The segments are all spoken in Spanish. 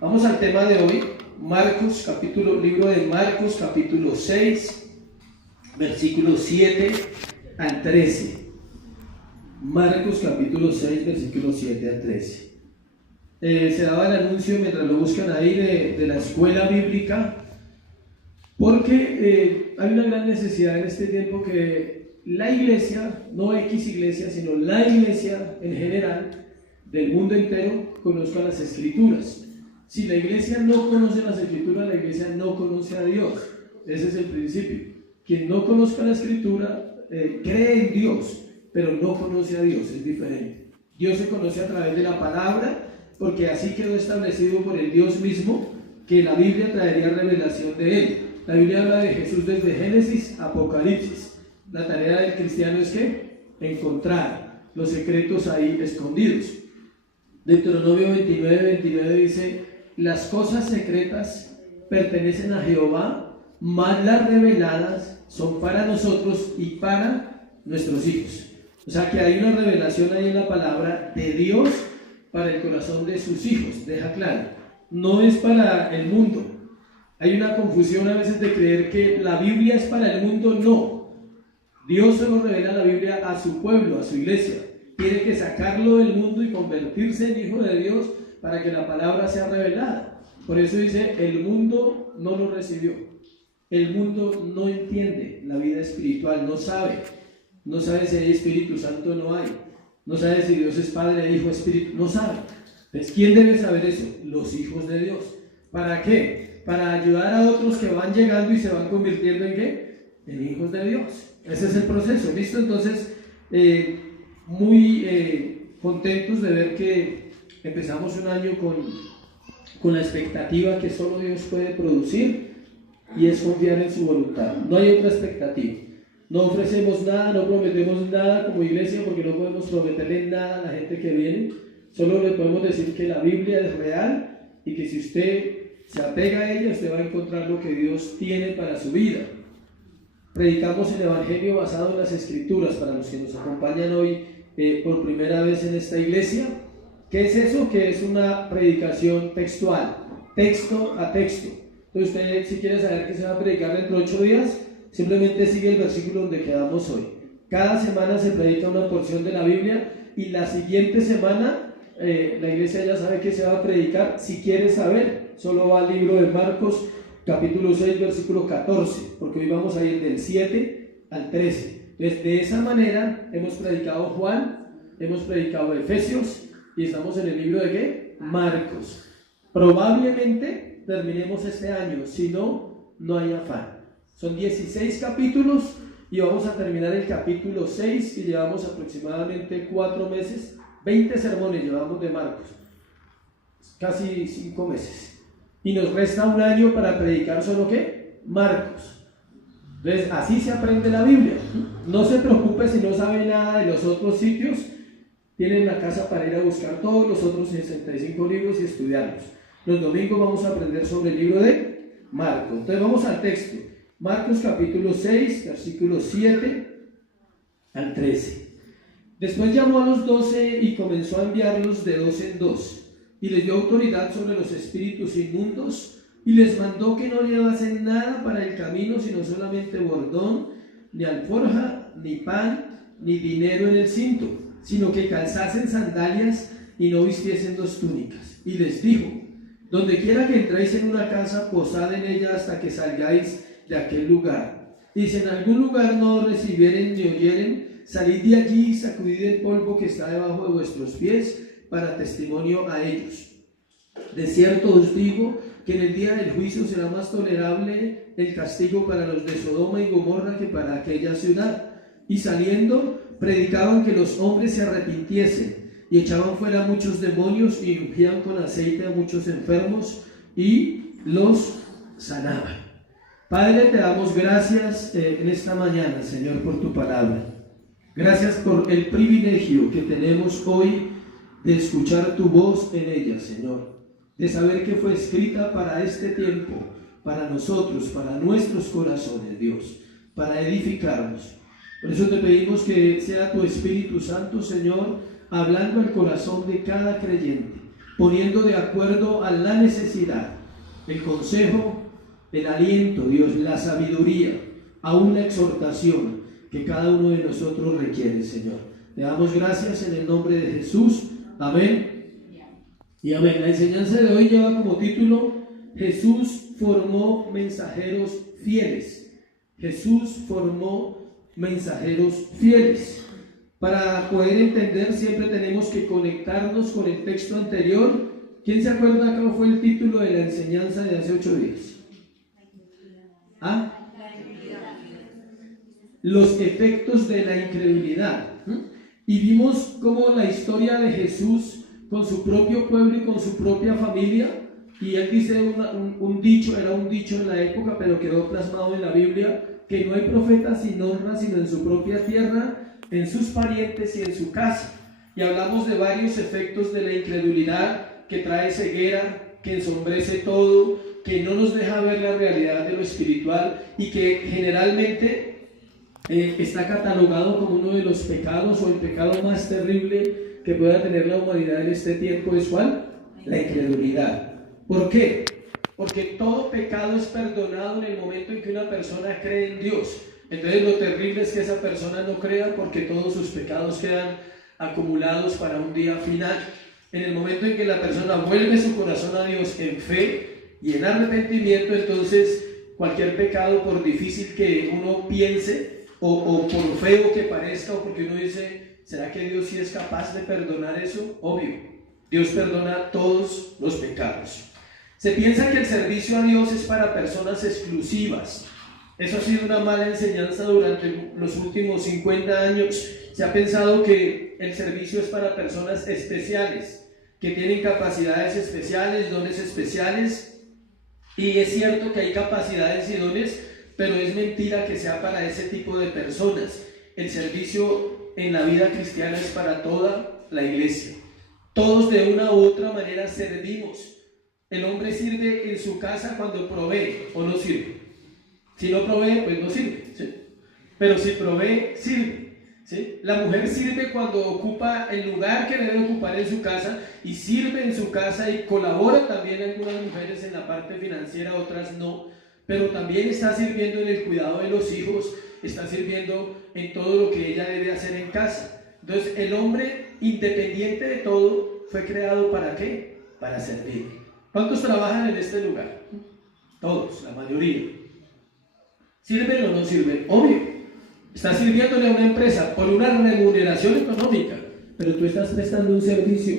Vamos al tema de hoy, libro de Marcos, capítulo 6, versículos 7 al 13. Marcos, capítulo 6, versículos 7 al 13. Se daba el anuncio mientras lo buscan ahí de la escuela bíblica, porque hay una gran necesidad en este tiempo que la iglesia, no X iglesia, sino la iglesia en general del mundo entero conozca las escrituras. Si la iglesia no conoce las escrituras, la iglesia no conoce a Dios. Ese es el principio. Quien no conozca la escritura cree en Dios, pero no conoce a Dios, es diferente. Dios se conoce a través de la palabra, porque así quedó establecido por el Dios mismo que la Biblia traería revelación de Él. La Biblia habla de Jesús desde Génesis a Apocalipsis. La tarea del cristiano es que encontrar los secretos ahí escondidos. Deuteronomio 29 dice: las cosas secretas pertenecen a Jehová, mas las reveladas son para nosotros y para nuestros hijos. O sea que hay una revelación ahí en la palabra de Dios para el corazón de sus hijos, deja claro, no es para el mundo. Hay una confusión a veces de creer que la Biblia es para el mundo. No, Dios solo revela la Biblia a su pueblo, a su iglesia. Tiene que sacarlo del mundo y convertirse en hijo de Dios para que la palabra sea revelada. Por eso dice, el mundo no lo recibió. El mundo no entiende la vida espiritual, no sabe si hay Espíritu Santo o no hay. No sabe si Dios es Padre, Hijo, Espíritu, no sabe. Entonces, ¿quién debe saber eso? Los hijos de Dios. ¿Para qué? Para ayudar a otros que van llegando y se van convirtiendo en ¿qué? En hijos de Dios. Ese es el proceso, ¿listo? Entonces, muy contentos de ver que empezamos un año con la expectativa que solo Dios puede producir, y es confiar en su voluntad. No hay otra expectativa. No ofrecemos nada, no prometemos nada como iglesia, porque no podemos prometerle nada a la gente que viene. Solo le podemos decir que la Biblia es real y que si usted se apega a ella, usted va a encontrar lo que Dios tiene para su vida. Predicamos el Evangelio basado en las Escrituras. Para los que nos acompañan hoy por primera vez en esta iglesia, ¿qué es eso? Que es una predicación textual, texto a texto. Entonces usted, si quiere saber que se va a predicar dentro de 8 días, simplemente sigue el versículo donde quedamos hoy. Cada semana se predica una porción de la Biblia, y la siguiente semana la iglesia ya sabe que se va a predicar. Si quiere saber, solo va al libro de Marcos, capítulo 6, versículo 14, porque hoy vamos a ir del 7 al 13. Entonces, de esa manera hemos predicado Juan, hemos predicado Efesios, y estamos en el libro de ¿qué? Marcos. Probablemente terminemos este año, si no, no hay afán. Son 16 capítulos y vamos a terminar el capítulo 6, y llevamos aproximadamente 4 meses, 20 sermones llevamos de Marcos, casi 5 meses. Y nos resta un año para predicar solo ¿qué? Marcos. Entonces, así se aprende la Biblia. No se preocupe si no sabe nada de los otros sitios. Tienen la casa para ir a buscar todos los otros 65 libros y estudiarlos. Los domingos vamos a aprender sobre el libro de Marcos. Entonces vamos al texto. Marcos capítulo 6, versículos 7 al 13. Después llamó a los 12 y comenzó a enviarlos de 2 en 2, y les dio autoridad sobre los espíritus inmundos, y les mandó que no llevasen nada para el camino, sino solamente bordón, ni alforja, ni pan, ni dinero en el cinto, sino que calzasen sandalias y no vistiesen 2 túnicas. Y les dijo: donde quiera que entréis en una casa, posad en ella hasta que salgáis de aquel lugar. Y si en algún lugar no recibieren ni oyeren, salid de allí y sacudid el polvo que está debajo de vuestros pies para testimonio a ellos. De cierto os digo que en el día del juicio será más tolerable el castigo para los de Sodoma y Gomorra que para aquella ciudad. Y saliendo, predicaban que los hombres se arrepintiesen, y echaban fuera muchos demonios, y ungían con aceite a muchos enfermos, y los sanaban. Padre, te damos gracias en esta mañana, Señor, por tu palabra. Gracias por el privilegio que tenemos hoy de escuchar tu voz en ella, Señor, de saber que fue escrita para este tiempo, para nosotros, para nuestros corazones, Dios, para edificarnos. Por eso te pedimos que sea tu Espíritu Santo, Señor, hablando al corazón de cada creyente. poniendo de acuerdo a la necesidad, el consejo, el aliento, Dios, la sabiduría, aún la exhortación que cada uno de nosotros requiere, Señor. Te damos gracias en el nombre de Jesús. Amén y amén. La enseñanza de hoy lleva como título: Jesús formó mensajeros fieles. Jesús formó mensajeros fieles. Para poder entender siempre tenemos que conectarnos con el texto anterior. ¿Quién se acuerda cómo fue el título de la enseñanza de hace 8 días? ¿Ah? Los efectos de la incredulidad. Y vimos cómo la historia de Jesús con su propio pueblo y con su propia familia, y él dice un dicho, era un dicho en la época, pero quedó plasmado en la Biblia, que no hay profeta sin honra, sino en su propia tierra, en sus parientes y en su casa. Y hablamos de varios efectos de la incredulidad, que trae ceguera, que ensombrece todo, que no nos deja ver la realidad de lo espiritual, y que generalmente está catalogado como uno de los pecados, o el pecado más terrible que pueda tener la humanidad en este tiempo. ¿Es cuál? La incredulidad. ¿Por qué? Porque todo pecado es perdonado en el momento en que una persona cree en Dios. Entonces lo terrible es que esa persona no crea, porque todos sus pecados quedan acumulados para un día final. En el momento en que la persona vuelve su corazón a Dios en fe y en arrepentimiento, entonces cualquier pecado, por difícil que uno piense, o por feo que parezca, o porque uno dice, ¿será que Dios sí es capaz de perdonar eso? Obvio, Dios perdona todos los pecados. Se piensa que el servicio a Dios es para personas exclusivas. Eso ha sido una mala enseñanza durante los últimos 50 años. Se ha pensado que el servicio es para personas especiales, que tienen capacidades especiales, dones especiales, y es cierto que hay capacidades y dones, pero es mentira que sea para ese tipo de personas. El servicio en la vida cristiana es para toda la iglesia. Todos de una u otra manera servimos. El hombre sirve en su casa cuando provee, o no sirve. Si no provee, pues no sirve, ¿sí? Pero si provee, sirve, ¿sí? La mujer sirve cuando ocupa el lugar que debe ocupar en su casa, y sirve en su casa, y colabora también. Algunas mujeres en la parte financiera, otras no, pero también está sirviendo en el cuidado de los hijos, está sirviendo en todo lo que ella debe hacer en casa. Entonces el hombre, independiente de todo, fue creado ¿para qué? Para servir. ¿Cuántos trabajan en este lugar? Todos, la mayoría. ¿Sirven o no sirven? Obvio. Estás sirviéndole a una empresa por una remuneración económica, pero tú estás prestando un servicio.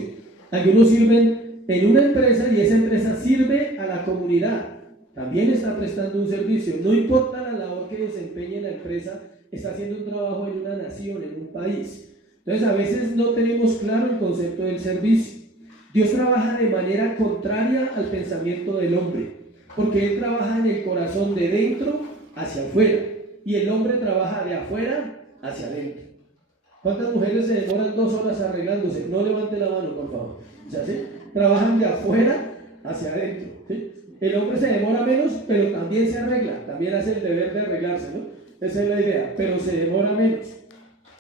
Algunos sirven en una empresa y esa empresa sirve a la comunidad. También está prestando un servicio. No importa la labor que desempeñe la empresa, está haciendo un trabajo en una nación, en un país. Entonces a veces no tenemos claro el concepto del servicio. Dios trabaja de manera contraria al pensamiento del hombre, porque Él trabaja en el corazón de dentro hacia afuera, y el hombre trabaja de afuera hacia adentro. ¿Cuántas mujeres se demoran 2 horas arreglándose? No levante la mano, por favor. O sea, ¿sí? Trabajan de afuera hacia adentro, ¿sí? El hombre se demora menos, pero también se arregla, también hace el deber de arreglarse, ¿no? Esa es la idea, pero se demora menos.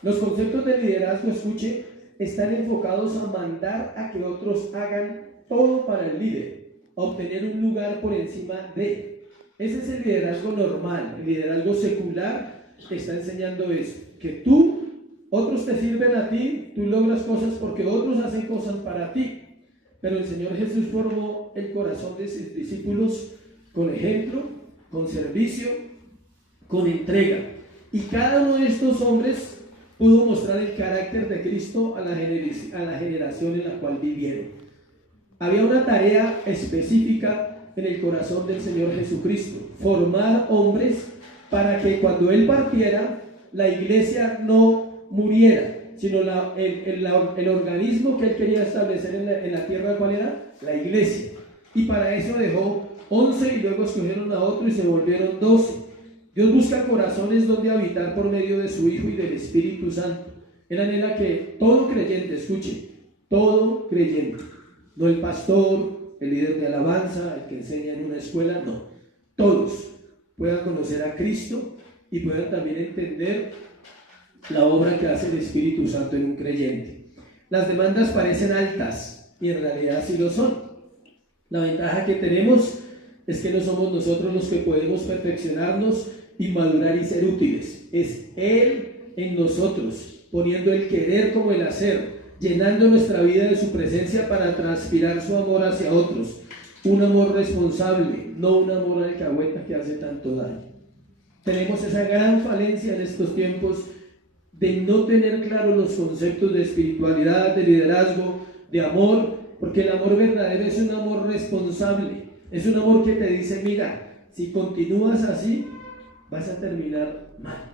Los conceptos de liderazgo, escuche, están enfocados a mandar a que otros hagan todo para el líder, a obtener un lugar por encima de. Ese es el liderazgo normal. El liderazgo secular está enseñando eso, que otros te sirven a ti, tú logras cosas porque otros hacen cosas para ti. Pero el Señor Jesús formó el corazón de sus discípulos con ejemplo, con servicio, con entrega. Y cada uno de estos hombres pudo mostrar el carácter de Cristo a la generación en la cual vivieron. Había una tarea específica en el corazón del Señor Jesucristo: formar hombres para que cuando Él partiera, la iglesia no muriera, sino el organismo que Él quería establecer en la tierra. ¿Cuál era? La iglesia. Y para eso dejó 11 y luego escogieron a otro y se volvieron 12. Dios busca corazones donde habitar por medio de su Hijo y del Espíritu Santo. Él anhela que todo creyente, escuche, todo creyente, no el pastor, el líder de alabanza, el que enseña en una escuela, no, todos puedan conocer a Cristo y puedan también entender la obra que hace el Espíritu Santo en un creyente. Las demandas parecen altas, y en realidad sí lo son. La ventaja que tenemos es que no somos nosotros los que podemos perfeccionarnos y madurar y ser útiles. Es Él en nosotros, poniendo el querer como el hacer, llenando nuestra vida de su presencia para transpirar su amor hacia otros. Un amor responsable, no un amor alcahueta que hace tanto daño. Tenemos esa gran falencia en estos tiempos de no tener claros los conceptos de espiritualidad, de liderazgo, de amor, porque el amor verdadero es un amor responsable, es un amor que te dice, mira, si continúas así, vas a terminar mal.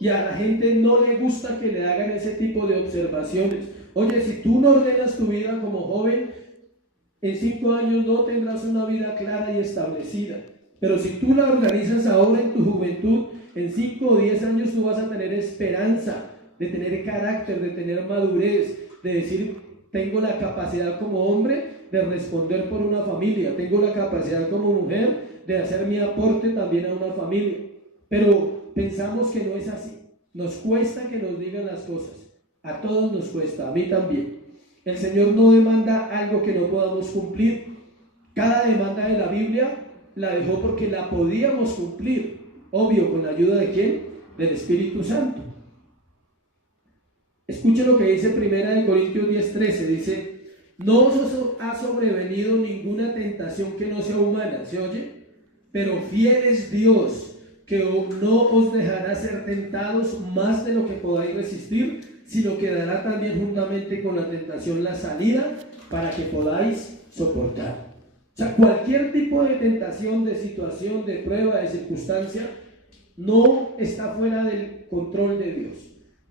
Y a la gente no le gusta que le hagan ese tipo de observaciones. Oye, si tú no ordenas tu vida como joven, en 5 años no tendrás una vida clara y establecida. Pero si tú la organizas ahora en tu juventud, en 5 o 10 años tú vas a tener esperanza, de tener carácter, de tener madurez, de decir, tengo la capacidad como hombre de responder por una familia, tengo la capacidad como mujer de hacer mi aporte también a una familia. Pero pensamos que no es así. Nos cuesta que nos digan las cosas. A todos nos cuesta, a mí también. El Señor no demanda algo que no podamos cumplir. Cada demanda de la Biblia la dejó porque la podíamos cumplir. Obvio, ¿con la ayuda de quién? Del Espíritu Santo. Escuche lo que dice 1 Corintios 10:13. Dice, no os ha sobrevenido ninguna tentación que no sea humana. ¿Se oye? Pero fiel es Dios, que no os dejará ser tentados más de lo que podáis resistir, sino que dará también juntamente con la tentación la salida para que podáis soportar. O sea, cualquier tipo de tentación, de situación, de prueba, de circunstancia, no está fuera del control de Dios.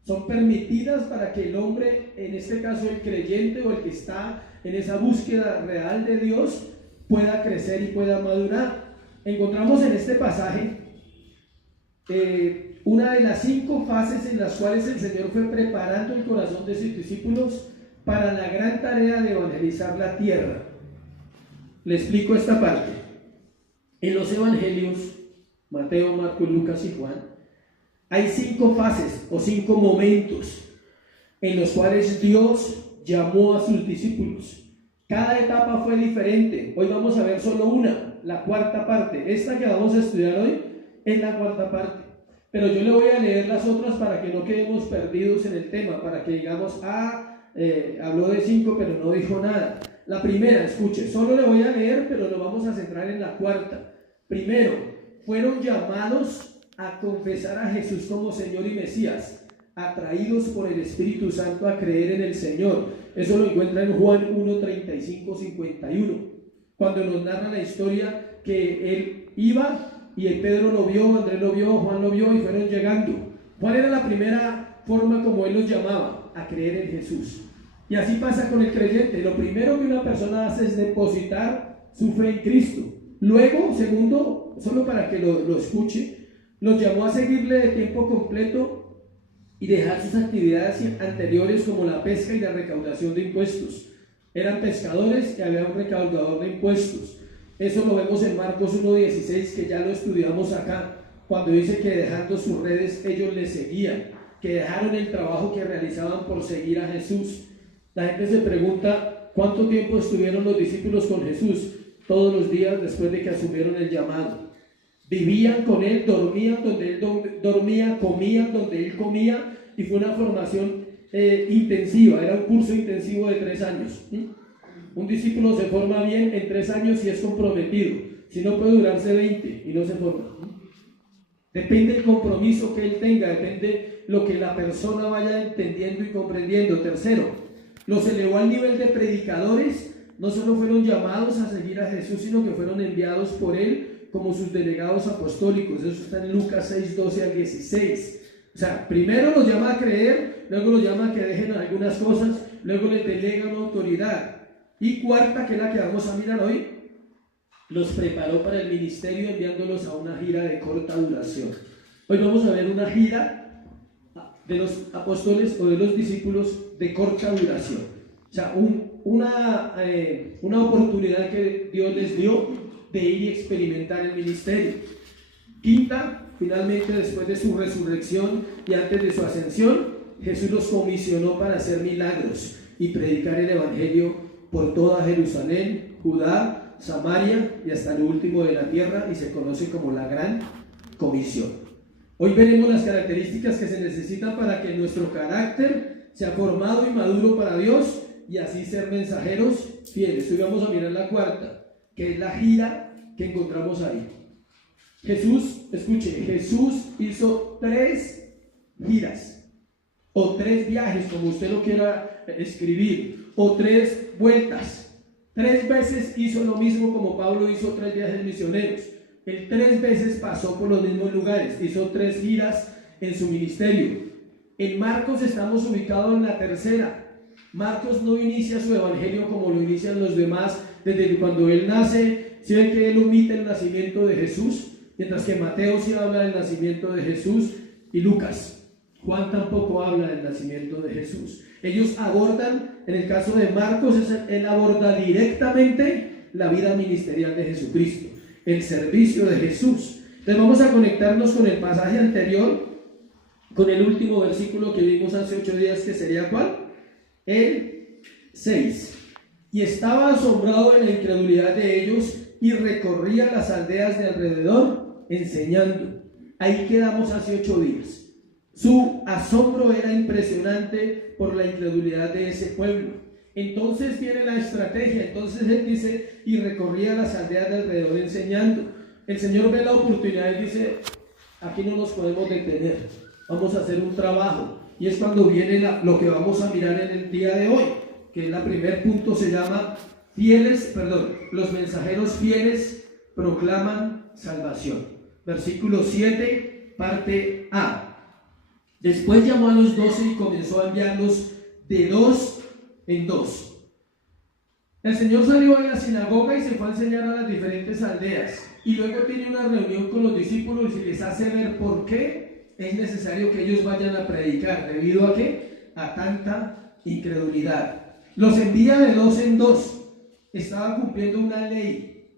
Son permitidas para que el hombre, en este caso el creyente o el que está en esa búsqueda real de Dios, pueda crecer y pueda madurar. Encontramos en este pasaje una de las 5 fases en las cuales el Señor fue preparando el corazón de sus discípulos para la gran tarea de evangelizar la tierra. Le explico esta parte. En los evangelios, Mateo, Marcos, Lucas y Juan, hay 5 fases o 5 momentos en los cuales Dios llamó a sus discípulos. Cada etapa fue diferente. Hoy vamos a ver solo una, la cuarta parte. Esta que vamos a estudiar hoy es la cuarta parte. Pero yo le voy a leer las otras para que no quedemos perdidos en el tema, para que digamos, habló de 5 pero no dijo nada. La primera, escuche, solo le voy a leer, pero nos vamos a centrar en la cuarta. Primero, fueron llamados a confesar a Jesús como Señor y Mesías, atraídos por el Espíritu Santo a creer en el Señor. Eso lo encuentra en Juan 1:35-51, cuando nos narra la historia que él iba y el Pedro lo vio, Andrés lo vio, Juan lo vio y fueron llegando. ¿Cuál era la primera forma como él los llamaba? A creer en Jesús. Y así pasa con el creyente. Lo primero que una persona hace es depositar su fe en Cristo. Luego, segundo, solo para que lo escuche, los llamó a seguirle de tiempo completo y dejar sus actividades anteriores como la pesca y la recaudación de impuestos. Eran pescadores y había un recaudador de impuestos. Eso lo vemos en Marcos 1:16, que ya lo estudiamos acá, cuando dice que dejando sus redes ellos le seguían, que dejaron el trabajo que realizaban por seguir a Jesús. La gente se pregunta, ¿cuánto tiempo estuvieron los discípulos con Jesús? Todos los días después de que asumieron el llamado. Vivían con Él, dormían donde Él dormía, comían donde Él comía, y fue una formación intensiva, era un curso intensivo de 3 años. Un discípulo se forma bien en 3 años si es comprometido, si no puede durarse 20 y no se forma. Depende del compromiso que él tenga, depende lo que la persona vaya entendiendo y comprendiendo. Tercero, los elevó al nivel de predicadores. No solo fueron llamados a seguir a Jesús, sino que fueron enviados por Él como sus delegados apostólicos. Eso está en Lucas 6:12-16. O sea, primero los llama a creer, luego los llama a que dejen algunas cosas, luego les delega una autoridad. Y cuarta, que es la que vamos a mirar hoy, los preparó para el ministerio enviándolos a una gira de corta duración. Hoy vamos a ver una gira de los apóstoles o de los discípulos de corta duración. O sea, una oportunidad que Dios les dio de ir y experimentar el ministerio. Quinta, finalmente, después de su resurrección y antes de su ascensión, Jesús los comisionó para hacer milagros. y predicar el Evangelio por toda Jerusalén, Judá, Samaria y hasta el último de la tierra, y se conoce como la Gran Comisión. Hoy veremos las características que se necesitan para que nuestro carácter sea formado y maduro para Dios y así ser mensajeros fieles. Hoy vamos a mirar la cuarta, que es la gira que encontramos ahí. Jesús, escuche, Jesús hizo 3 giras, o 3 viajes, como usted lo quiera escribir, o 3 vueltas. 3 veces hizo lo mismo, como Pablo hizo 3 viajes misioneros. Él 3 veces pasó por los mismos lugares, hizo 3 giras en su ministerio. En Marcos estamos ubicados en la tercera. Marcos no inicia su evangelio como lo inician los demás, desde que cuando él nace, si ve que él omite el nacimiento de Jesús, mientras que Mateo sí habla del nacimiento de Jesús, y Lucas, Juan tampoco habla del nacimiento de Jesús. Ellos abordan, en el caso de Marcos, él aborda directamente la vida ministerial de Jesucristo, el servicio de Jesús. Entonces vamos a conectarnos con el pasaje anterior, con el último versículo que vimos hace 8 días, que sería ¿cuál? El 6. Y estaba asombrado de la incredulidad de ellos y recorría las aldeas de alrededor enseñando. Ahí quedamos hace 8 días. Su asombro era impresionante por la incredulidad de ese pueblo. Entonces viene la estrategia. Entonces él dice, y recorría las aldeas de alrededor enseñando. El Señor ve la oportunidad y dice, aquí no nos podemos detener, vamos a hacer un trabajo. Y es cuando viene lo que vamos a mirar en el día de hoy, que el primer punto se llama los mensajeros fieles proclaman salvación. Versículo 7, parte A. Después llamó a los 12 y comenzó a enviarlos de 2 en 2. El Señor salió de la sinagoga y se fue a enseñar a las diferentes aldeas. Y luego tiene una reunión con los discípulos y les hace ver por qué es necesario que ellos vayan a predicar. ¿Debido a qué? A tanta incredulidad. Los envía de 2 en 2. Estaba cumpliendo una ley.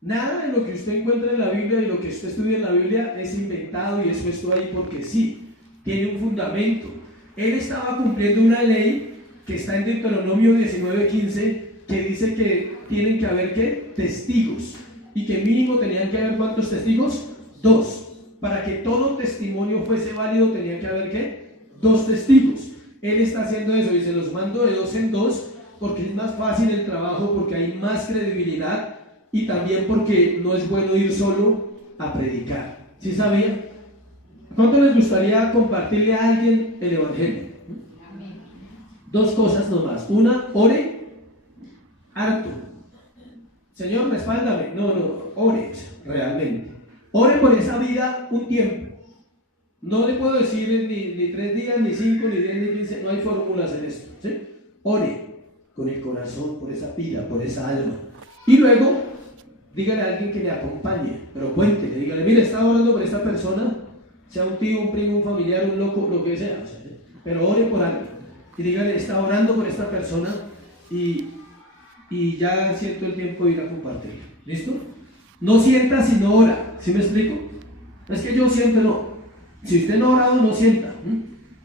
Nada de lo que usted encuentra en la Biblia y lo que usted estudia en la Biblia es inventado y es puesto ahí porque sí. Tiene un fundamento. Él estaba cumpliendo una ley que está en Deuteronomio 19:15, que dice que tienen que haber ¿qué? Testigos, y que mínimo tenían que haber ¿cuántos testigos? 2. Para que todo testimonio fuese válido tenían que haber ¿qué? 2 testigos. Él está haciendo eso y se los mando de 2 en 2 porque es más fácil el trabajo, porque hay más credibilidad y también porque no es bueno ir solo a predicar. ¿Sí sabía? ¿Cuánto les gustaría compartirle a alguien el Evangelio? 2 cosas nomás. Una, ore harto. Señor, respáldame. No, ore realmente. Ore por esa vida un tiempo. No le puedo decir ni 3 días, ni 5, ni 10, ni 15. No hay fórmulas en esto, ¿sí? Ore con el corazón por esa vida, por esa alma. Y luego, dígale a alguien que le acompañe, pero cuéntele, dígale, mire, estaba orando por esta persona, sea un tío, un primo, un familiar, un loco, lo que sea, pero ore por alguien. Y dígale, está orando por esta persona y ya siento el tiempo de ir a compartirlo. ¿Listo? No sienta sino ora. ¿Sí me explico? Es que yo siento, no. Si usted no ha orado, no sienta.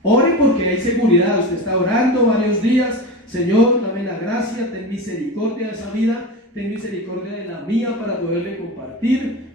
Ore porque hay seguridad. Usted está orando varios días. Señor, dame la gracia, ten misericordia de esa vida, ten misericordia de la mía para poderle compartir.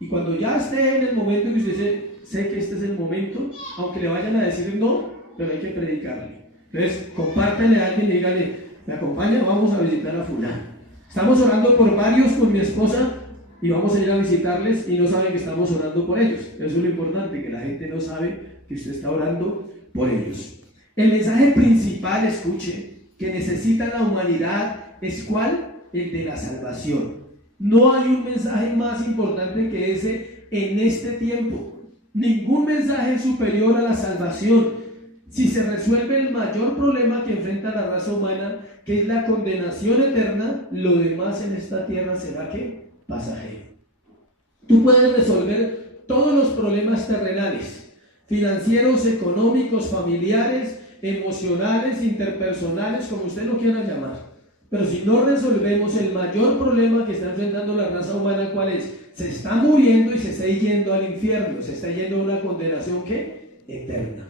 Y cuando ya esté en el momento en que usted dice, sé que este es el momento, aunque le vayan a decir no, pero hay que predicarle. Entonces, compártele a alguien y dígale, me acompaña, vamos a visitar a fulano. Estamos orando por varios con mi esposa y vamos a ir a visitarles y no saben que estamos orando por ellos. Eso es lo importante, que la gente no sabe que usted está orando por ellos. El mensaje principal, escuche, que necesita la humanidad es ¿cuál? El de la salvación. No hay un mensaje más importante que ese en este tiempo. Ningún mensaje es superior a la salvación. Si se resuelve el mayor problema que enfrenta la raza humana, que es la condenación eterna, lo demás en esta tierra será ¿qué? Pasajero. Tú puedes resolver todos los problemas terrenales, financieros, económicos, familiares, emocionales, interpersonales, como usted lo quiera llamar. Pero si no resolvemos el mayor problema que está enfrentando la raza humana, ¿cuál es? Se está muriendo y se está yendo al infierno, se está yendo a una condenación ¿qué? Eterna.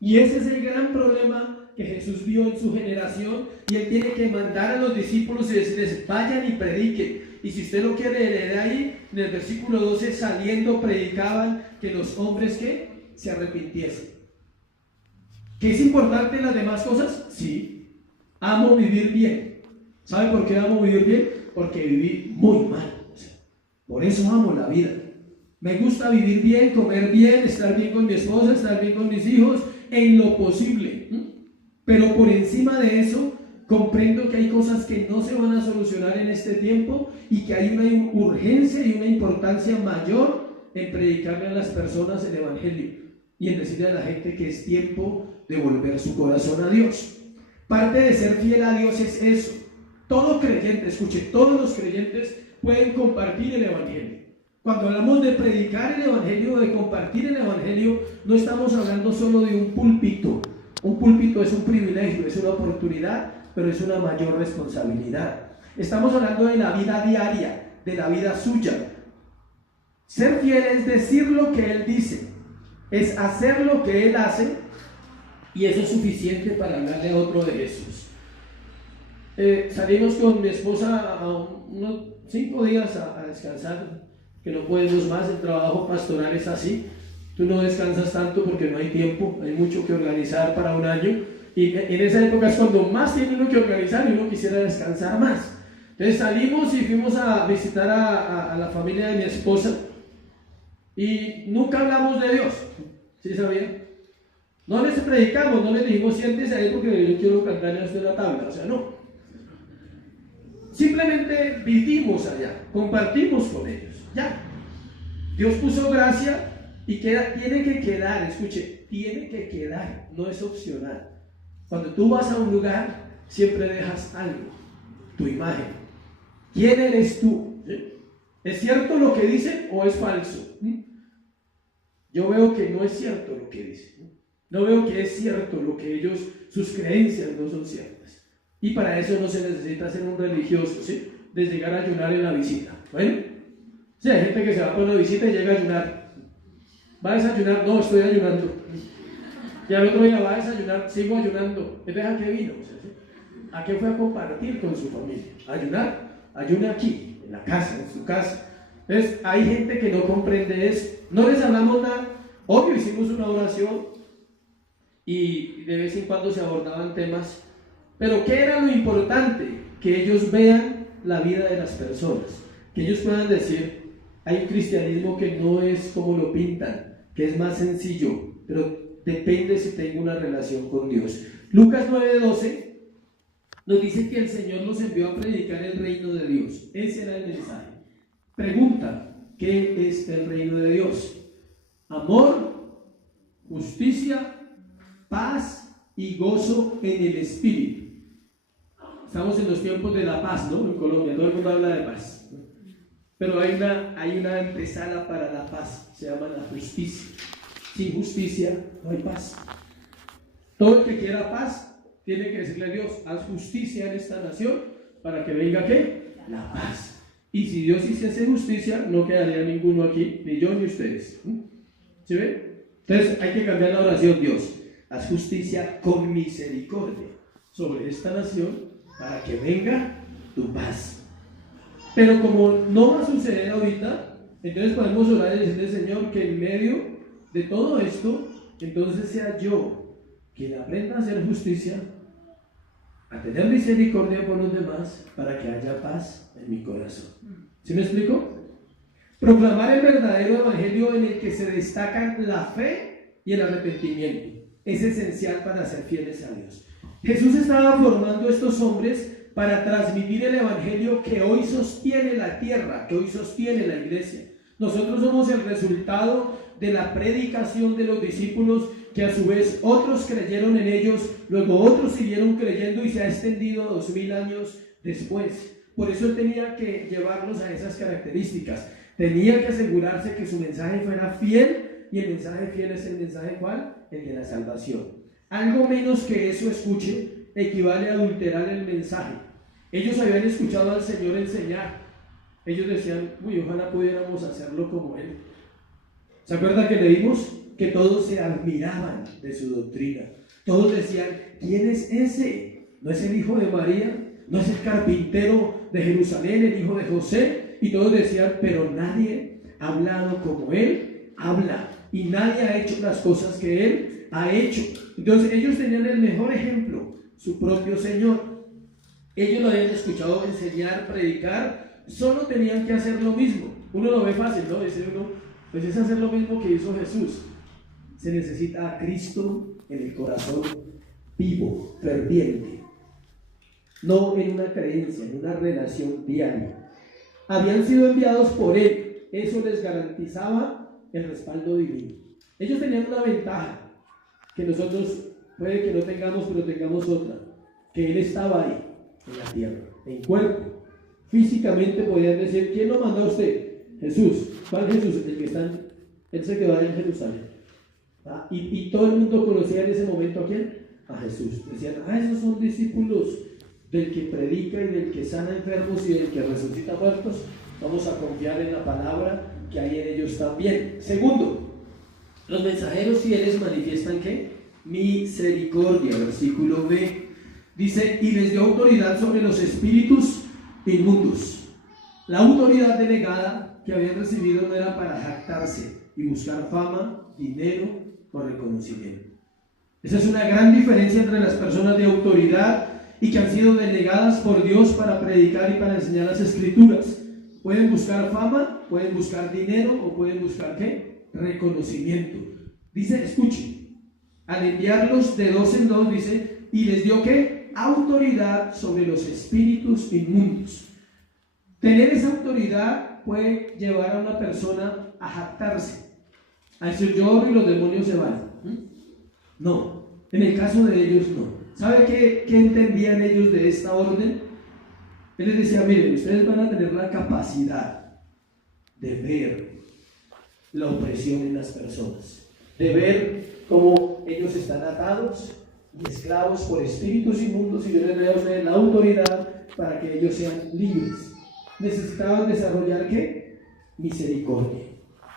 Y ese es el gran problema que Jesús vio en su generación, y Él tiene que mandar a los discípulos y decirles, vayan y prediquen. Y si usted lo quiere leer ahí, en el versículo 12, saliendo predicaban que los hombres que se arrepintiesen. ¿Qué es importante en las demás cosas? Sí, amo vivir bien. ¿Sabe por qué amo vivir bien? Porque viví muy mal. Por eso amo la vida. Me gusta vivir bien, comer bien, estar bien con mi esposa, estar bien con mis hijos, en lo posible. Pero por encima de eso, comprendo que hay cosas que no se van a solucionar en este tiempo y que hay una urgencia y una importancia mayor en predicarle a las personas el Evangelio y en decirle a la gente que es tiempo de volver su corazón a Dios. Parte de ser fiel a Dios es eso. Todo creyente, escuche, todos los creyentes pueden compartir el Evangelio. Cuando hablamos de predicar el Evangelio, de compartir el Evangelio, no estamos hablando solo de un púlpito. Un púlpito es un privilegio, es una oportunidad, pero es una mayor responsabilidad. Estamos hablando de la vida diaria, de la vida suya. Ser fiel es decir lo que Él dice, es hacer lo que Él hace, y eso es suficiente para hablarle a otro de Jesús. Salimos con mi esposa a unos 5 días a descansar, que no podemos más. El trabajo pastoral es así, tú no descansas tanto porque no hay tiempo, hay mucho que organizar para un año, y en esa época es cuando más tiene uno que organizar y uno quisiera descansar más. Entonces salimos y fuimos a visitar a la familia de mi esposa, y nunca hablamos de Dios, ¿sí sabían? No les predicamos, no les dijimos siéntese ahí porque yo quiero cantarle a usted la tabla, o sea, no. Simplemente vivimos allá, compartimos con ellos, ya. Dios puso gracia y tiene que quedar, escuche, tiene que quedar, no es opcional. Cuando tú vas a un lugar, siempre dejas algo, tu imagen. ¿Quién eres tú? ¿Sí? ¿Es cierto lo que dicen o es falso? Yo veo que no es cierto lo que dicen. No veo que es cierto lo que ellos, sus creencias no son ciertas. Y para eso no se necesita ser un religioso, ¿sí? De llegar a ayunar en la visita. ¿Bueno? Sí, hay gente que se va por una visita y llega a ayunar. ¿Va a desayunar? No, estoy ayunando. Y al otro día va a desayunar, sigo ayunando. ¿Entonces a qué vino? ¿Sí? ¿A qué fue a compartir con su familia? ¿Ayunar? Ayuna aquí, en la casa, en su casa. Entonces hay gente que no comprende eso. No les hablamos nada. Obvio, hicimos una oración y de vez en cuando se abordaban temas. Pero ¿qué era lo importante? Que ellos vean la vida de las personas, que ellos puedan decir, hay un cristianismo que no es como lo pintan, que es más sencillo, pero depende si tengo una relación con Dios. Lucas 9:12 nos dice que el Señor nos envió a predicar el reino de Dios. Ese era el mensaje. Pregunta, ¿qué es el reino de Dios? Amor, justicia, paz y gozo en el Espíritu. Estamos en los tiempos de la paz, ¿no? En Colombia todo el mundo habla de paz, ¿no? Pero hay una antesala para la paz, se llama la justicia. Sin justicia no hay paz. Todo el que quiera paz tiene que decirle a Dios, haz justicia en esta nación para que venga ¿qué? La paz. Y si Dios hiciese justicia, no quedaría ninguno aquí, ni yo ni ustedes. ¿Sí ven? Entonces hay que cambiar la oración. Dios, haz justicia con misericordia sobre esta nación para que venga tu paz. Pero como no va a suceder ahorita, entonces podemos orar y decirle, Señor, que en medio de todo esto, entonces sea yo quien aprenda a hacer justicia, a tener misericordia por los demás, para que haya paz en mi corazón. ¿Sí me explico? Proclamar el verdadero evangelio en el que se destacan la fe y el arrepentimiento es esencial para ser fieles a Dios. Jesús estaba formando a estos hombres para transmitir el evangelio que hoy sostiene la tierra, que hoy sostiene la iglesia. Nosotros somos el resultado de la predicación de los discípulos, que a su vez otros creyeron en ellos, luego otros siguieron creyendo y se ha extendido 2000 años después. Por eso él tenía que llevarlos a esas características. Tenía que asegurarse que su mensaje fuera fiel, y el mensaje fiel es el mensaje ¿cuál? El de la salvación. Algo menos que eso, escuche, equivale a adulterar el mensaje. Ellos habían escuchado al Señor enseñar. Ellos decían, uy, ojalá pudiéramos hacerlo como Él. ¿Se acuerdan que leímos? Que todos se admiraban de su doctrina. Todos decían, ¿quién es ese? ¿No es el hijo de María? ¿No es el carpintero de Jerusalén, el hijo de José? Y todos decían, pero nadie ha hablado como él habla, y nadie ha hecho las cosas que él ha hecho. Entonces ellos tenían el mejor ejemplo, su propio Señor. Ellos lo habían escuchado enseñar, predicar, solo tenían que hacer lo mismo. Uno lo ve fácil, ¿no? Dice uno, pues es hacer lo mismo que hizo Jesús. Se necesita a Cristo en el corazón vivo, ferviente, no en una creencia, en una relación diaria. Habían sido enviados por Él, eso les garantizaba el respaldo divino. Ellos tenían una ventaja que nosotros puede que no tengamos, pero tengamos otra, que Él estaba ahí, en la tierra, en cuerpo. Físicamente podían decir, ¿quién lo mandó a usted? Jesús. ¿Cuál Jesús? El que está, Él se quedó allá en Jerusalén. Y todo el mundo conocía en ese momento ¿a quién? A Jesús. Decían, esos son discípulos del que predica y del que sana enfermos y del que resucita muertos. Vamos a confiar en la palabra que hay en ellos también. Segundo, los mensajeros fieles manifiestan ¿qué? Misericordia. Versículo B dice, y les dio autoridad sobre los espíritus inmundos. La autoridad delegada que habían recibido no era para jactarse y buscar fama, dinero o reconocimiento. Esa es una gran diferencia entre las personas de autoridad y que han sido delegadas por Dios para predicar y para enseñar las escrituras. Pueden buscar fama, pueden buscar dinero o pueden buscar ¿qué? Reconocimiento. Dice, escuchen, al enviarlos de dos en dos, dice, y les dio ¿qué? Autoridad sobre los espíritus inmundos. Tener esa autoridad puede llevar a una persona a jactarse, a decir yo oro y los demonios se van. No, en el caso de ellos no. ¿Sabe qué entendían ellos de esta orden? Él les decía, miren, ustedes van a tener la capacidad de ver la opresión en las personas, de ver cómo ellos están atados y esclavos por espíritus inmundos, y yo les voy a ustedes la autoridad para que ellos sean libres. Necesitaban desarrollar ¿qué? Misericordia.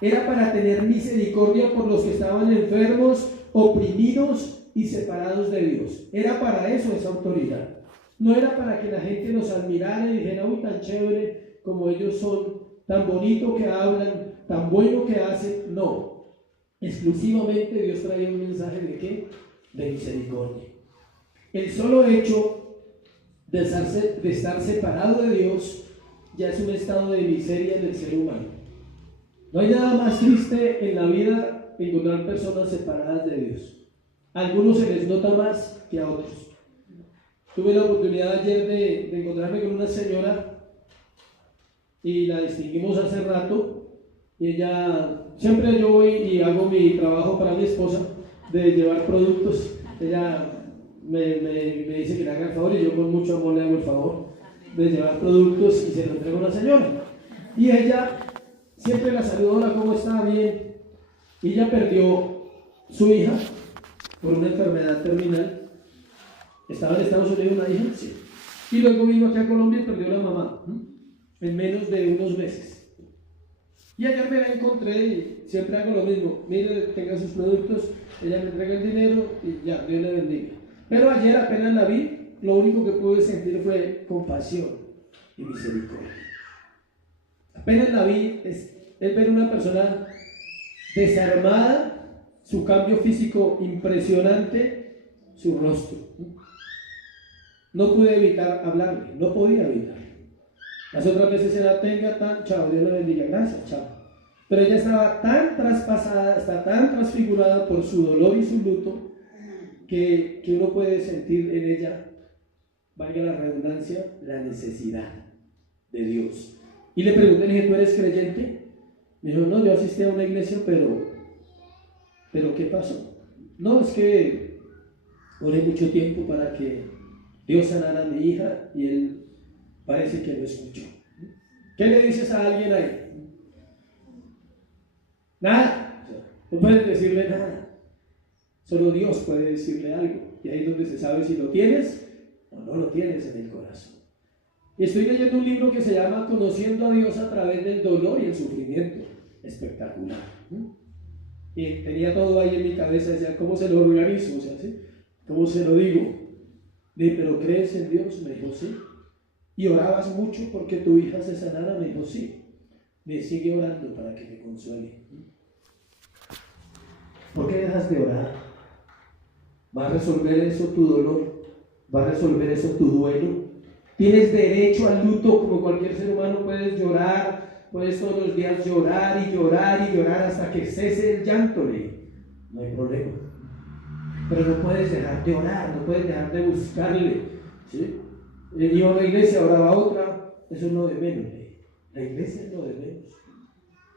Era para tener misericordia por los que estaban enfermos, oprimidos y separados de Dios. Era para eso esa autoridad. No era para que la gente los admirara y dijera, uy, tan chévere como ellos son, tan bonito que hablan, tan bueno que hacen. No, exclusivamente Dios traía un mensaje de ¿qué? De misericordia. El solo hecho de estar separado de Dios ya es un estado de miseria en el ser humano. No hay nada más triste en la vida que encontrar personas separadas de Dios. A algunos se les nota más que a otros. Tuve la oportunidad ayer de encontrarme con una señora y la distinguimos hace rato, y ella, siempre yo voy y hago mi trabajo para mi esposa de llevar productos. Ella me dice que le haga el favor y yo con mucho amor le hago el favor de llevar productos y se lo entrego a una señora. Y ella siempre la saludo, hola, ¿cómo está? Bien. Y ella perdió su hija por una enfermedad terminal. Estaba en Estados Unidos una hija, sí. Y luego vino aquí a Colombia y perdió la mamá en menos de unos meses. Y ayer me la encontré y siempre hago lo mismo. Mire, tenga sus productos, ella me entrega el dinero y ya, Dios le bendiga. Pero ayer apenas la vi, lo único que pude sentir fue compasión y misericordia. Apenas la vi, es ver una persona desarmada, su cambio físico impresionante, su rostro. No pude evitar hablarle, no podía evitar. Las otras veces era, tenga tan, chao, Dios le bendiga, gracias, chao. Pero ella estaba tan traspasada, está tan transfigurada por su dolor y su luto, que uno puede sentir en ella, valga la redundancia, la necesidad de Dios. Y le pregunté, le dije, ¿tú eres creyente? Me dijo, no, yo asistí a una iglesia, pero ¿qué pasó? No, es que oré mucho tiempo para que Dios sanara a mi hija y él parece que lo escuchó. ¿Qué le dices a alguien ahí? Nada. No puedes decirle nada. Solo Dios puede decirle algo. Y ahí es donde se sabe si lo tienes o no lo tienes en el corazón. Y estoy leyendo un libro que se llama Conociendo a Dios a través del dolor y el sufrimiento. Espectacular. Y tenía todo ahí en mi cabeza, decía, ¿cómo se lo organizo? O sea, ¿sí? ¿Cómo se lo digo? Le dije, ¿pero crees en Dios? Me dijo, sí. ¿Y orabas mucho porque tu hija se sanara? Me dijo, sí. Le sigue orando para que me consuele. ¿Por qué dejas de orar? ¿Va a resolver eso tu dolor? ¿Va a resolver eso tu duelo? Tienes derecho al luto como cualquier ser humano. Puedes llorar, puedes todos los días llorar y llorar y llorar hasta que cese el llanto. No hay problema. Pero no puedes dejar de orar, no puedes dejar de buscarle. ¿Sí? Iba a una iglesia, oraba a otra. Eso es lo de menos. La iglesia es lo de menos.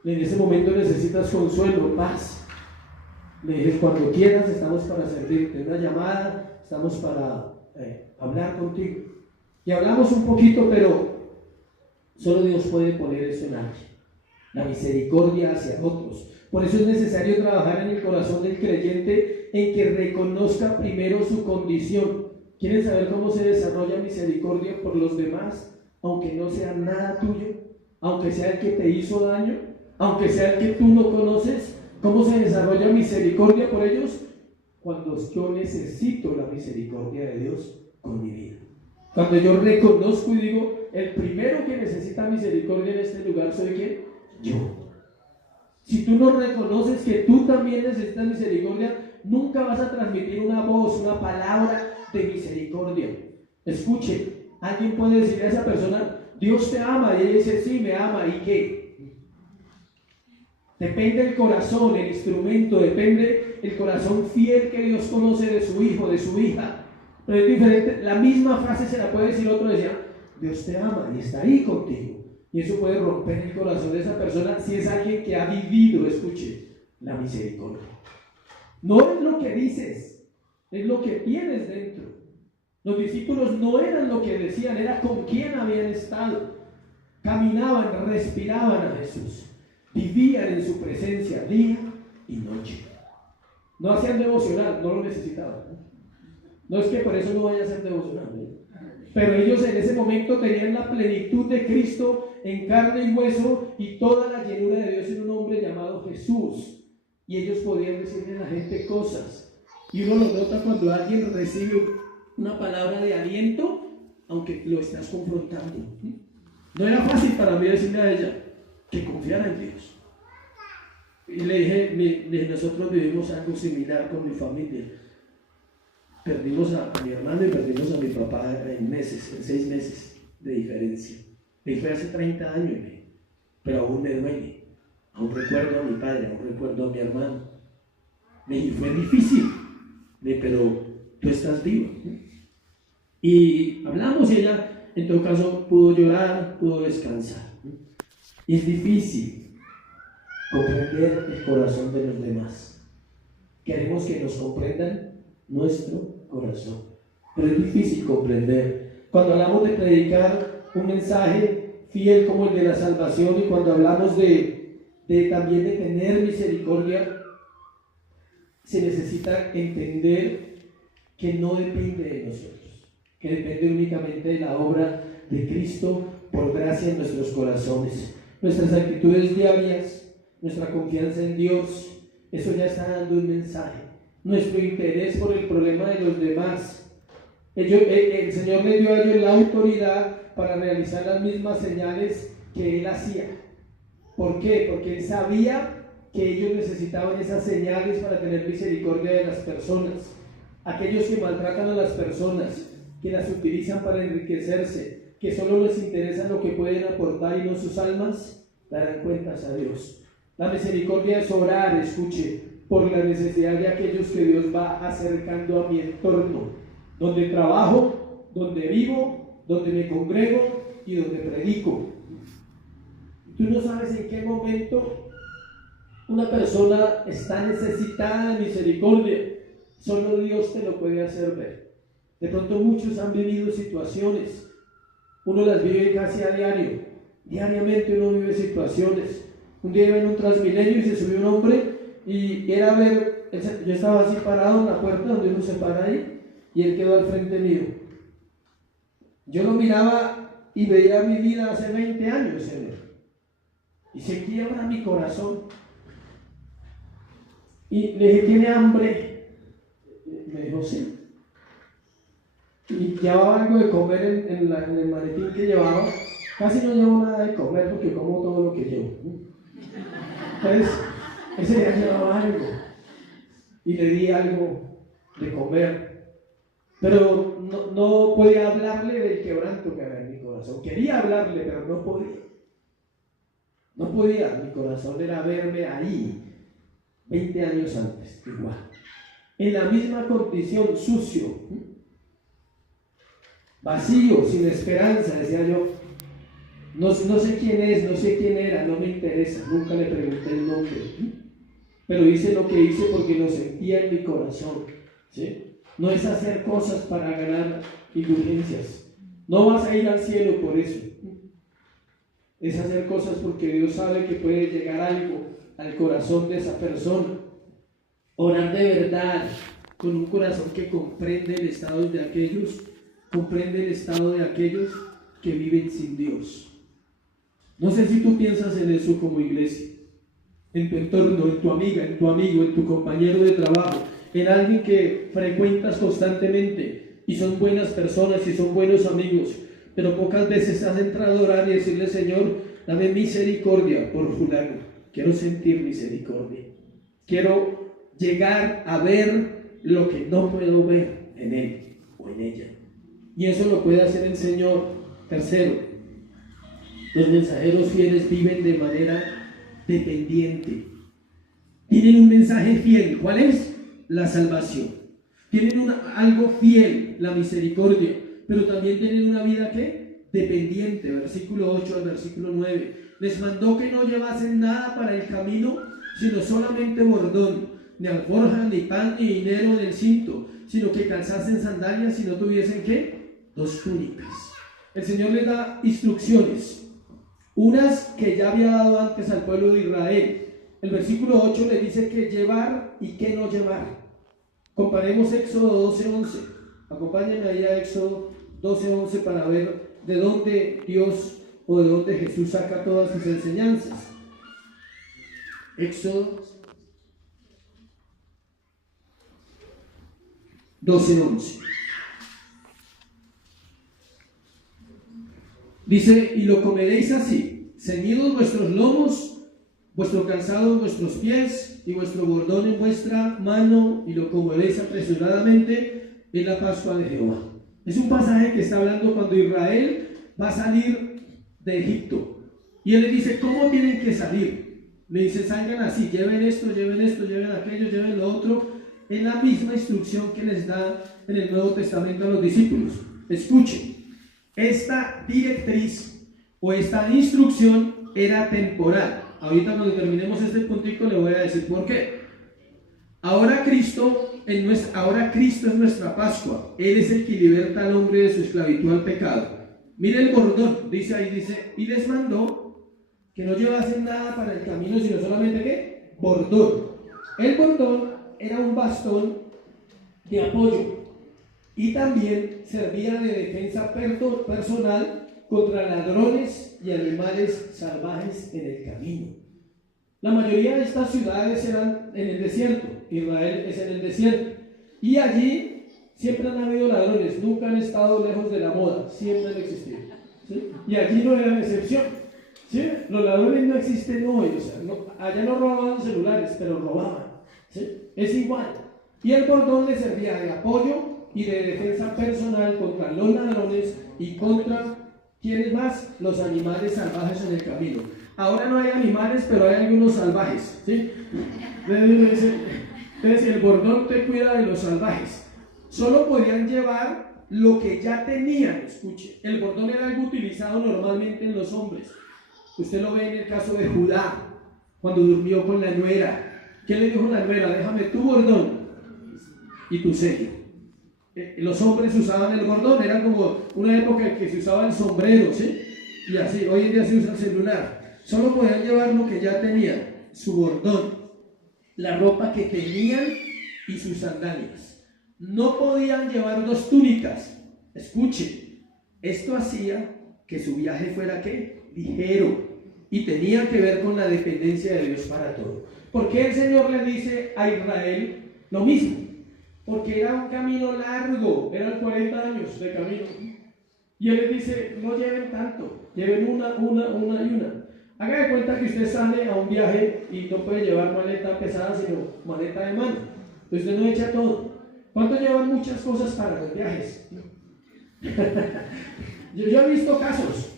En ese momento necesitas consuelo, paz. Le dije, cuando quieras estamos para servirte. Una llamada, estamos para hablar contigo. Y hablamos un poquito, pero solo Dios puede poner eso en alguien. La misericordia hacia otros. Por eso es necesario trabajar en el corazón del creyente en que reconozca primero su condición. ¿Quieren saber cómo se desarrolla misericordia por los demás? Aunque no sea nada tuyo, aunque sea el que te hizo daño, aunque sea el que tú no conoces. ¿Cómo se desarrolla misericordia por ellos? Cuando yo necesito la misericordia de Dios con mi vida. Cuando yo reconozco y digo, el primero que necesita misericordia en este lugar soy ¿quién? Yo. Si tú no reconoces que tú también necesitas misericordia, nunca vas a transmitir una voz, una palabra de misericordia. Escuche, alguien puede decirle a esa persona, Dios te ama, y ella dice, sí, me ama, ¿y qué? Depende del corazón, el instrumento, depende el corazón fiel que Dios conoce de su hijo, de su hija. Pero es diferente, la misma frase se la puede decir otro, decía, Dios te ama y está ahí contigo. Y eso puede romper el corazón de esa persona si es alguien que ha vivido, escuche, la misericordia. No es lo que dices, es lo que tienes dentro. Los discípulos no eran lo que decían, era con quién habían estado. Caminaban, respiraban a Jesús. Vivían en su presencia día y noche. No hacían devocional, no lo necesitaban. No es que por eso no vaya a ser devocional, pero ellos en ese momento tenían la plenitud de Cristo en carne y hueso y toda la llenura de Dios en un hombre llamado Jesús. Y ellos podían decirle a la gente cosas. Y uno lo nota cuando alguien recibe una palabra de aliento, aunque lo estás confrontando. No era fácil para mí decirle a ella que confiara en Dios. Y le dije, nosotros vivimos algo similar con mi familia. Perdimos a mi hermano y perdimos a mi papá en 6 meses de diferencia. Y fue hace 30 años, pero aún me duele. Aún recuerdo a mi padre, aún recuerdo a mi hermano. Y fue difícil, pero tú estás vivo. Y hablamos y ella, en todo caso, pudo llorar, pudo descansar. Y es difícil comprender el corazón de los demás. Queremos que nos comprendan nuestro corazón, pero es difícil comprender. Cuando hablamos de predicar un mensaje fiel como el de la salvación y cuando hablamos también de tener misericordia, se necesita entender que no depende de nosotros, que depende únicamente de la obra de Cristo por gracia en nuestros corazones. Nuestras actitudes diarias, nuestra confianza en Dios, eso ya está dando un mensaje. Nuestro interés por el problema de los demás. El Señor le dio a ellos la autoridad para realizar las mismas señales que Él hacía. ¿Por qué? Porque Él sabía que ellos necesitaban esas señales para tener misericordia de las personas. Aquellos que maltratan a las personas, que las utilizan para enriquecerse, que solo les interesa lo que pueden aportar y no sus almas, darán cuentas a Dios. La misericordia es orar, escuche, por la necesidad de aquellos que Dios va acercando a mi entorno, donde trabajo, donde vivo, donde me congrego y donde predico. Tú no sabes en qué momento una persona está necesitada de misericordia. Solo Dios te lo puede hacer ver. De pronto muchos han vivido situaciones, uno las vive casi a diario. Diariamente uno vive situaciones. Un día iba en un Transmilenio y se subió un hombre y era ver, yo estaba así parado en la puerta donde uno se para ahí y él quedó al frente mío. Yo lo miraba y veía mi vida hace 20 años en él y se quiebra mi corazón. Y le dije, ¿tiene hambre? Me dijo, sí. y llevaba algo de comer en el maletín que llevaba. Casi no llevo nada de comer porque como todo lo que llevo. Entonces, ese día llevaba algo y le di algo de comer, pero no podía hablarle del quebranto que había en mi corazón. Quería hablarle, pero no podía. No podía, mi corazón era verme ahí, 20 años antes, igual, en la misma condición, sucio, vacío, sin esperanza, decía yo. No sé quién es, no sé quién era, no me interesa, nunca le pregunté el nombre, pero hice lo que hice porque lo sentía en mi corazón, ¿sí? No es hacer cosas para ganar indulgencias, no vas a ir al cielo por eso, es hacer cosas porque Dios sabe que puede llegar algo al corazón de esa persona. Orar de verdad, con un corazón que comprende el estado de aquellos, comprende el estado de aquellos que viven sin Dios. No sé si tú piensas en eso como iglesia, en tu entorno, en tu amiga, en tu amigo, en tu compañero de trabajo, en alguien que frecuentas constantemente y son buenas personas y son buenos amigos, pero pocas veces has entrado a orar y decirle: Señor, dame misericordia por fulano. Quiero sentir misericordia. Quiero llegar a ver lo que no puedo ver en él o en ella. Y eso lo puede hacer el Señor. Tercero, los mensajeros fieles viven de manera dependiente. Tienen un mensaje fiel. ¿Cuál es? La salvación. Tienen algo fiel, la misericordia, pero también tienen una vida ¿qué? Dependiente. Versículo 8 al versículo 9. Les mandó que no llevasen nada para el camino, sino solamente bordón, ni alforja, ni pan, ni dinero en el cinto, sino que calzasen sandalias y no tuviesen ¿qué? 2 túnicas. El Señor les da instrucciones, unas que ya había dado antes al pueblo de Israel. El versículo 8 le dice que llevar y que no llevar. Comparemos Éxodo 12:11. Acompáñenme ahí a Éxodo 12:11 para ver de dónde Dios o de dónde Jesús saca todas sus enseñanzas. Éxodo 12:11. Dice: y lo comeréis así, ceñidos vuestros lomos, vuestro calzado en vuestros pies y vuestro bordón en vuestra mano, y lo comeréis apresuradamente en la Pascua de Jehová. Es un pasaje que está hablando cuando Israel va a salir de Egipto, y él le dice cómo tienen que salir. Le dice: salgan así, lleven esto, lleven aquello, lleven lo otro. Es la misma instrucción que les da en el Nuevo Testamento a los discípulos. Escuchen, esta directriz o esta instrucción era temporal. Ahorita cuando terminemos este puntico le voy a decir por qué. Ahora Cristo es nuestra Pascua. Él es el que liberta al hombre de su esclavitud al pecado. Mire el bordón, dice ahí, y les mandó que no llevasen nada para el camino, sino solamente ¿qué? Bordón. El bordón era un bastón de apoyo y también servía de defensa personal contra ladrones y animales salvajes en el camino. La mayoría de estas ciudades eran en el desierto. Israel es en el desierto, y allí siempre han habido ladrones, nunca han estado lejos de la moda, siempre han existido, ¿sí? Y aquí no eran excepción, ¿sí? Los ladrones no existen hoy, o sea, allá no robaban celulares, pero robaban, ¿sí? Es igual. Y el bordón le servía de apoyo y de defensa personal contra los ladrones y contra, ¿quiénes más? Los animales salvajes en el camino. Ahora no hay animales, pero hay algunos salvajes, ¿sí? Entonces el bordón te cuida de los salvajes. Solo podían llevar lo que ya tenían. Escuche, el bordón era algo utilizado normalmente en los hombres. Usted lo ve en el caso de Judá, cuando durmió con la nuera. ¿Qué le dijo la nuera? Déjame tu bordón y tu sello. Los hombres usaban el bordón, era como una época en que se usaba el sombrero, ¿sí? Y así, hoy en día se usa el celular. Solo podían llevar lo que ya tenían, su bordón, la ropa que tenían y sus sandalias. No podían llevar 2 túnicas. Escuchen, esto hacía que su viaje fuera ¿qué? Ligero, y tenía que ver con la dependencia de Dios para todo. ¿Por qué el Señor le dice a Israel lo mismo? porque era un camino largo, eran 40 años de camino. Y él les dice, no lleven tanto, lleven una y una. Haga de cuenta que usted sale a un viaje y no puede llevar maleta pesada, sino maleta de mano. Entonces usted no echa todo. ¿Cuánto llevan muchas cosas para los viajes? Yo he visto casos.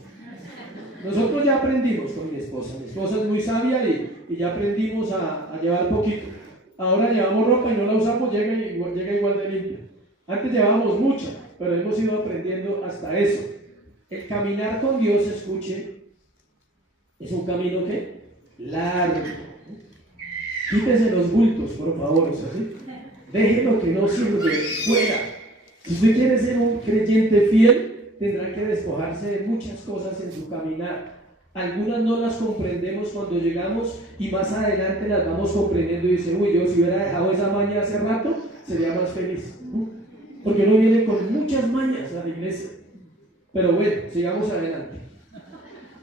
Nosotros ya aprendimos con mi esposa. Mi esposa es muy sabia y ya aprendimos a llevar poquito. Ahora llevamos ropa y no la usamos, llega igual de limpia. Antes llevábamos mucha, pero hemos ido aprendiendo hasta eso. El caminar con Dios, escuche, es un camino que largo. Quítese los bultos, por favor, ¿es así? Deje lo que no sirve fuera. Si usted quiere ser un creyente fiel, tendrá que despojarse de muchas cosas en su caminar. Algunas no las comprendemos cuando llegamos y más adelante las vamos comprendiendo y dice, uy, yo si hubiera dejado esa maña hace rato, sería más feliz. Porque uno viene con muchas mañas a la iglesia. Pero bueno, sigamos adelante.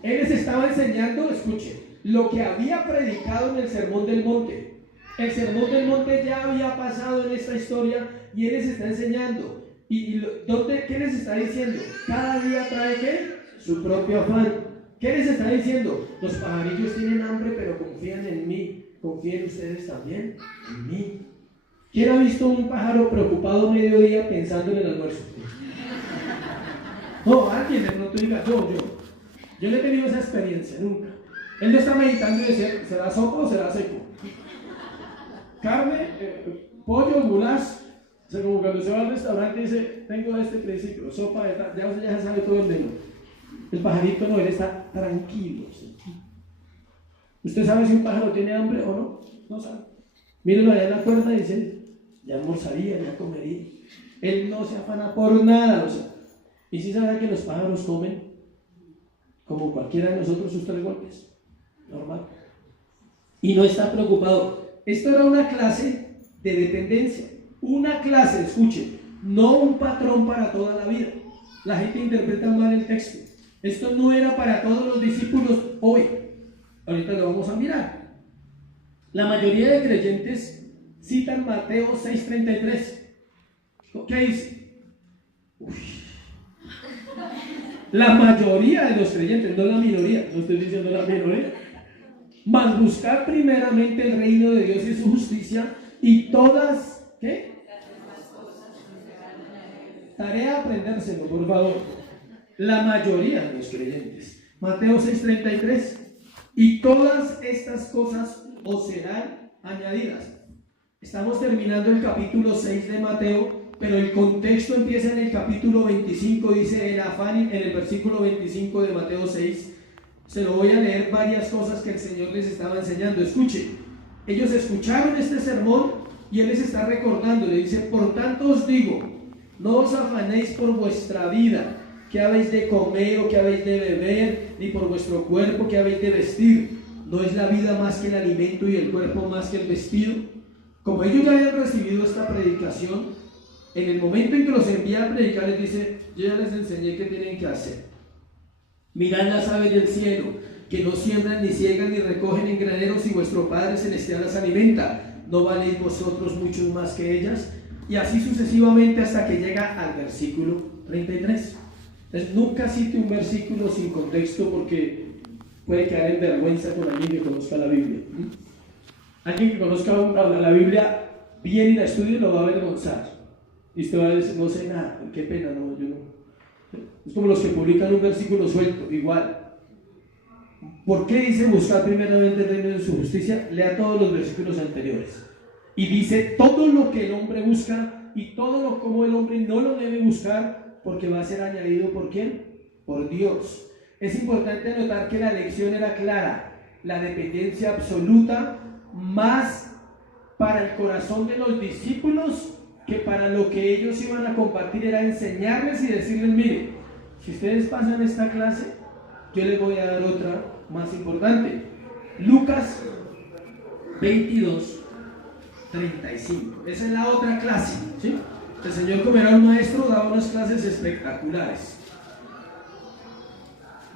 Él les estaba enseñando, escuche, lo que había predicado en el Sermón del Monte. El Sermón del Monte ya había pasado en esta historia y Él les está enseñando. ¿Qué les está diciendo? Cada día trae ¿qué? Su propio afán. ¿Qué les está diciendo? Los pajarillos tienen hambre, pero confían en mí. ¿Confíen ustedes también en mí? ¿Quién ha visto un pájaro preocupado mediodía pensando en el almuerzo? No, alguien de pronto diga, yo no he tenido esa experiencia nunca. Él no está meditando y dice, ¿será sopa o será seco? Carne, pollo, goulash. O sea, como cuando se va al restaurante y dice, tengo este principio, sopa de tal, ya se sabe todo el menú. El pajarito no, él está tranquilo. ¿Sí? ¿Usted sabe si un pájaro tiene hambre o no? No sabe. Mírenlo allá en la cuerda y dice, ya almorzaría, ya comería. Él no se afana por nada. O sea, y si sabe que los pájaros comen como cualquiera de nosotros sus 3 golpes. Normal. Y no está preocupado. Esto era una clase de dependencia. Una clase, escuche, no un patrón para toda la vida. La gente interpreta mal el texto. Esto no era para todos los discípulos hoy. Ahorita lo vamos a mirar. La mayoría de creyentes citan Mateo 6:33. ¿Qué dice? La mayoría de los creyentes, no la minoría, no estoy diciendo la minoría. Mas buscar primeramente el reino de Dios y su justicia y todas, ¿qué? Tarea aprendérselo, por favor. La mayoría de los creyentes. Mateo 6:33. Y todas estas cosas os serán añadidas. Estamos terminando el capítulo 6 de Mateo, pero el contexto empieza en el capítulo 25, dice el afán en el versículo 25 de Mateo 6. Se lo voy a leer varias cosas que el Señor les estaba enseñando. Escuche, ellos escucharon este sermón y Él les está recordando, le dice, por tanto os digo, no os afanéis por vuestra vida, qué habéis de comer o qué habéis de beber, ni por vuestro cuerpo, qué habéis de vestir. ¿No es la vida más que el alimento y el cuerpo más que el vestido? Como ellos ya habían recibido esta predicación, en el momento en que los envía a predicar, les dice, yo ya les enseñé qué tienen que hacer. Mirad las aves del cielo, que no siembran, ni ciegan, ni recogen en graneros, y vuestro Padre Celestial las alimenta. ¿No valéis vosotros mucho más que ellas? Y así sucesivamente hasta que llega al versículo 33. Entonces, nunca cite un versículo sin contexto porque puede quedar en vergüenza con alguien que conozca la Biblia. Alguien que conozca la Biblia bien y la estudie lo va a avergonzar. Y usted va a decir, no sé nada, qué pena, no, yo no. Es como los que publican un versículo suelto, igual. ¿Por qué dice buscar primeramente el reino de su justicia? Lea todos los versículos anteriores. Y dice todo lo que el hombre busca y todo lo como el hombre no lo debe buscar, porque va a ser añadido ¿por quién? Por Dios. Es importante notar que la lección era clara, la dependencia absoluta, más para el corazón de los discípulos que para lo que ellos iban a compartir, era enseñarles y decirles, mire, si ustedes pasan esta clase, yo les voy a dar otra más importante. Lucas 22:35. Esa es la otra clase, ¿sí? El Señor, como era un maestro, daba unas clases espectaculares.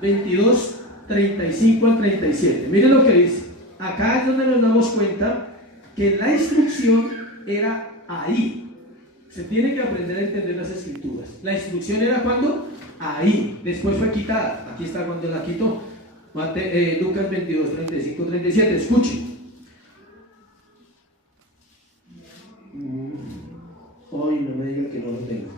22:35 al 37. Miren lo que dice. Acá es donde nos damos cuenta que la instrucción era ahí. Se tiene que aprender a entender las escrituras. La instrucción era cuando, ahí, después fue quitada. Aquí está cuando la quitó. Lucas 22, 35, 37. Escuchen. Hoy no me digan que no lo tengo.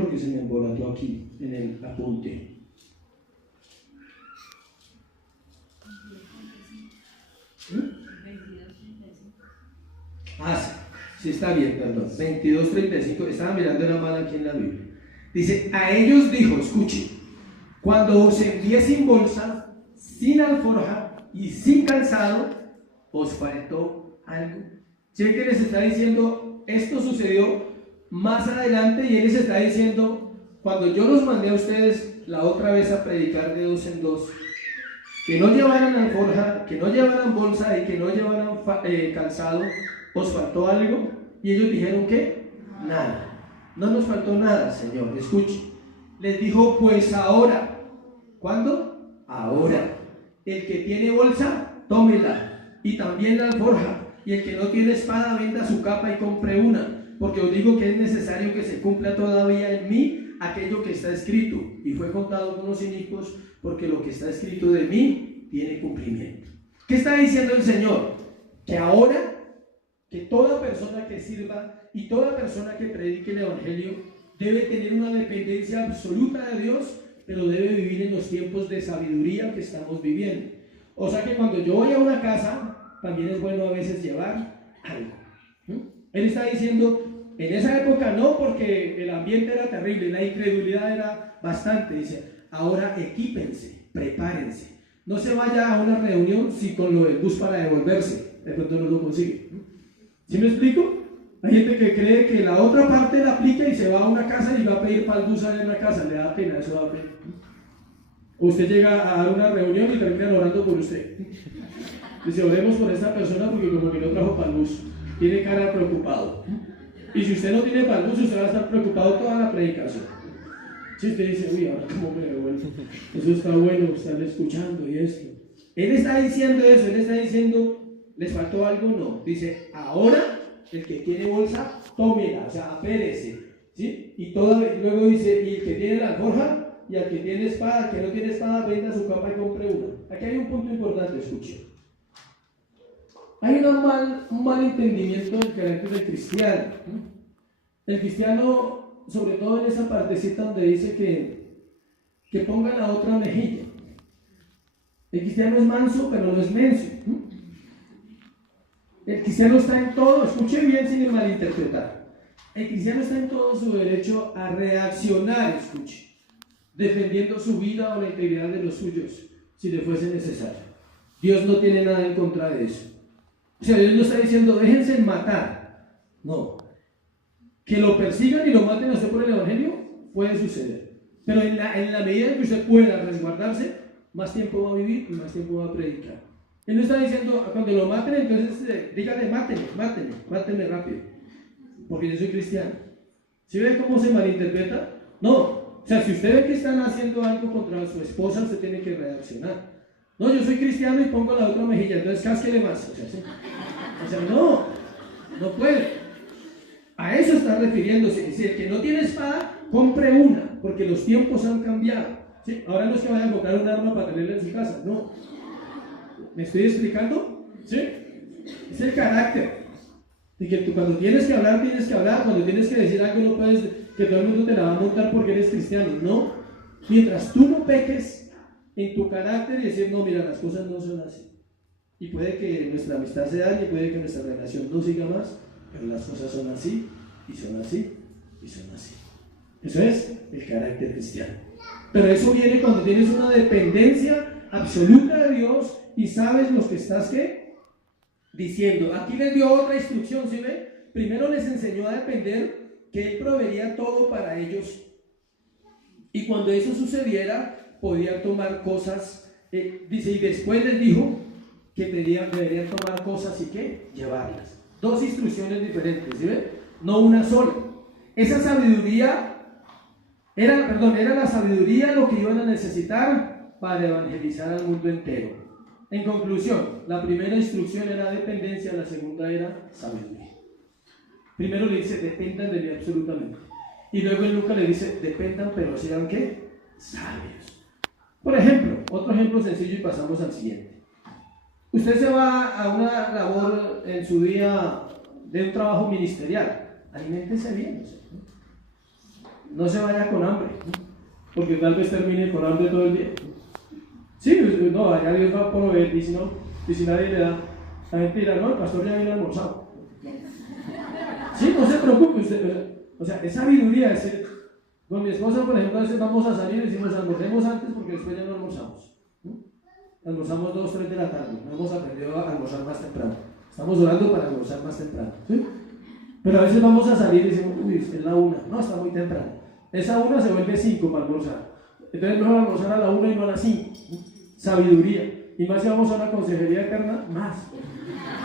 Porque se me embolató aquí en el apunte. Sí está bien, perdón. 22:35. Estaba mirando la mano aquí en la Biblia. Dice, a ellos dijo, escuchen, cuando os envié sin bolsa, sin alforja y sin calzado, os faltó algo. ¿Sí que les está diciendo? Esto sucedió más adelante y él les está diciendo, cuando yo los mandé a ustedes la otra vez a predicar de dos en dos, que no llevaran alforja, que no llevaran bolsa y que no llevaran calzado, ¿os faltó algo? Y ellos dijeron que nada. No nos faltó nada, Señor. Escuche. Les dijo, pues ahora. ¿Cuándo? Ahora. El que tiene bolsa, tómela. Y también la alforja. Y el que no tiene espada, venda su capa y compre una. Porque os digo que es necesario que se cumpla todavía en mí aquello que está escrito. Y fue contado con los inicuos, porque lo que está escrito de mí tiene cumplimiento. ¿Qué está diciendo el Señor? Que ahora, que toda persona que sirva y toda persona que predique el Evangelio debe tener una dependencia absoluta de Dios, pero debe vivir en los tiempos de sabiduría que estamos viviendo. O sea que cuando yo voy a una casa, también es bueno a veces llevar algo. Él está diciendo, en esa época no, porque el ambiente era terrible, la incredulidad era bastante. Dice, ahora equípense, prepárense. No se vaya a una reunión si con lo del bus para devolverse, de pronto no lo consigue. ¿Sí me explico? Hay gente que cree que la otra parte la aplica y se va a una casa y va a pedir para el bus allá en la casa. Le da pena, eso da pena. Usted llega a una reunión y terminan orando por usted. Dice, oremos por esta persona porque como que no trajo para el bus. Tiene cara preocupado. Y si usted no tiene para el bus, usted va a estar preocupado toda la predicación. Si usted dice, uy, ahora cómo me devuelvo. Eso está bueno, estarle escuchando y esto. Él está diciendo eso, él está diciendo, ¿les faltó algo? No. Dice, ahora el que tiene bolsa, tómela, o sea, apérese. ¿Sí? Y luego dice, y el que tiene la alforja, y al que tiene espada, que no tiene espada, venda su capa y compre una. Aquí hay un punto importante, escuche. Hay un mal entendimiento del carácter del cristiano. El cristiano, sobre todo en esa partecita donde dice que ponga la otra mejilla. El cristiano es manso, pero no es menso. El cristiano está en todo, escuche bien sin malinterpretar. El cristiano está en todo su derecho a reaccionar, escuche, defendiendo su vida o la integridad de los suyos, si le fuese necesario. Dios no tiene nada en contra de eso. O sea, Dios no está diciendo, déjense matar. No. Que lo persigan y lo maten a usted por el Evangelio, puede suceder. Pero en la medida en que usted pueda resguardarse, más tiempo va a vivir y más tiempo va a predicar. Él no está diciendo, cuando lo maten, entonces dígale, mátenme rápido, porque yo soy cristiano. ¿Sí ve cómo se malinterpreta? No. O sea, si usted ve que están haciendo algo contra su esposa, usted tiene que reaccionar. No, yo soy cristiano y pongo la otra mejilla, entonces cásquele más. O sea, no puede. A eso está refiriéndose. Si el que no tiene espada, compre una, porque los tiempos han cambiado. ¿Sí? Ahora no es que vaya a comprar un arma para tenerla en su casa, no. ¿Me estoy explicando? ¿Sí? Es el carácter. Y que tú cuando tienes que hablar, cuando tienes que decir algo, no puedes, que todo el mundo te la va a montar porque eres cristiano. No. Mientras tú no peques en tu carácter y decir, no, mira, las cosas no son así. Y puede que nuestra amistad se dañe, puede que nuestra relación no siga más, pero las cosas son así, y son así, y son así. Eso es el carácter cristiano. Pero eso viene cuando tienes una dependencia absoluta de Dios y sabes lo que estás diciendo. Aquí les dio otra instrucción, ¿sí ve? Primero les enseñó a depender, que Él proveería todo para ellos. Y cuando eso sucediera, podían tomar cosas, dice, y después les dijo que deberían tomar cosas y que llevarlas. dos instrucciones diferentes, ¿sí ven? No una sola. Esa sabiduría era la sabiduría lo que iban a necesitar para evangelizar al mundo entero. En conclusión, la primera instrucción era dependencia, la segunda era sabiduría. Primero le dice, dependan de mí absolutamente. Y luego en Lucas le dice, dependan, pero sean ¿qué? Sabios. Por ejemplo, otro ejemplo sencillo y pasamos al siguiente. Usted se va a una labor en su día de un trabajo ministerial. Aliméntese bien, no se vaya con hambre, porque tal vez termine con hambre todo el día. Sí, no, allá Dios va a proveer, y si nadie le da, la gente dirá, no, el pastor ya viene almorzado. Sí, no se preocupe usted, o sea, es sabiduría. Con mi esposa, por ejemplo, a veces vamos a salir y decimos, almorcemos antes porque después ya no almorzamos. Almorzamos 2, 3 de la tarde, no hemos aprendido a almorzar más temprano. Estamos orando para almorzar más temprano, ¿sí? Pero a veces vamos a salir y decimos, uy, es la 1, no, está muy temprano. Esa 1 se vuelve 5 para almorzar. Entonces mejor almorzar a la 1 y no a las 5. Sabiduría. Y más si vamos a una consejería eterna, más.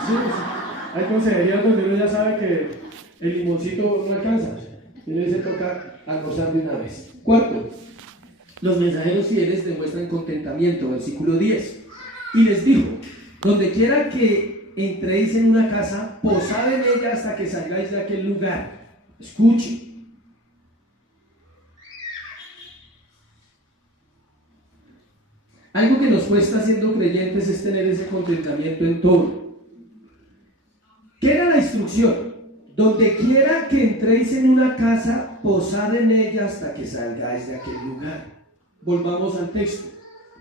Sí. Hay consejerías donde uno ya sabe que el limoncito no alcanza. Y le se toca almorzar de una vez. Cuarto, los mensajeros fieles demuestran contentamiento, versículo 10. Y les dijo, donde quiera que entréis en una casa, posad en ella hasta que salgáis de aquel lugar. Escuche. Algo que nos cuesta siendo creyentes es tener ese contentamiento en todo. ¿Qué era la instrucción? Donde quiera que entréis en una casa, posad en ella hasta que salgáis de aquel lugar. Volvamos al texto.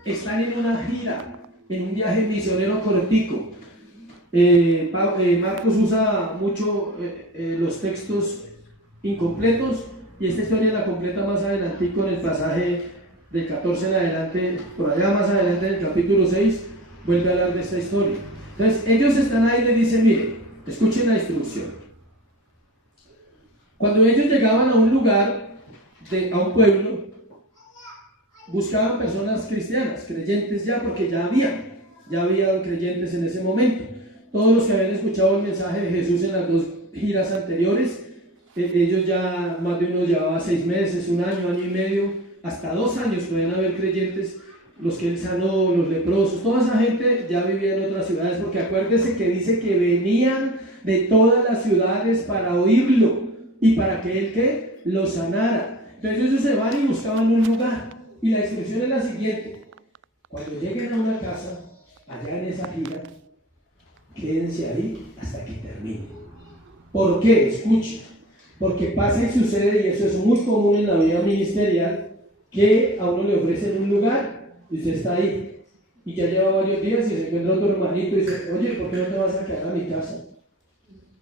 Están en una gira, en un viaje misionero cortico. Marcos usa mucho los textos incompletos, y esta historia la completa más adelante con el pasaje del 14 en adelante, por allá más adelante en el capítulo 6, vuelve a hablar de esta historia. Entonces ellos están ahí y le dicen, miren, escuchen la instrucción. Cuando ellos llegaban a un lugar, a un pueblo, buscaban personas cristianas, creyentes ya, porque ya habían creyentes en ese momento. Todos los que habían escuchado el mensaje de Jesús en las 2 giras anteriores, ellos ya, más de uno llevaba 6 meses, 1 año, año y medio, hasta 2 años podían haber creyentes, los que él sanó, los leprosos, toda esa gente ya vivía en otras ciudades, porque acuérdese que dice que venían de todas las ciudades para oírlo y para que él ¿qué? Los sanara. Entonces ellos se van y buscaban un lugar, y la instrucción es la siguiente: cuando lleguen a una casa, allá en esa gira, quédense ahí hasta que termine. ¿Por qué? Escuche. Porque pasa y sucede, y eso es muy común en la vida ministerial, que a uno le ofrecen un lugar y usted está ahí y ya lleva varios días y se encuentra otro hermanito y dice, oye, ¿por qué no te vas a quedar a mi casa?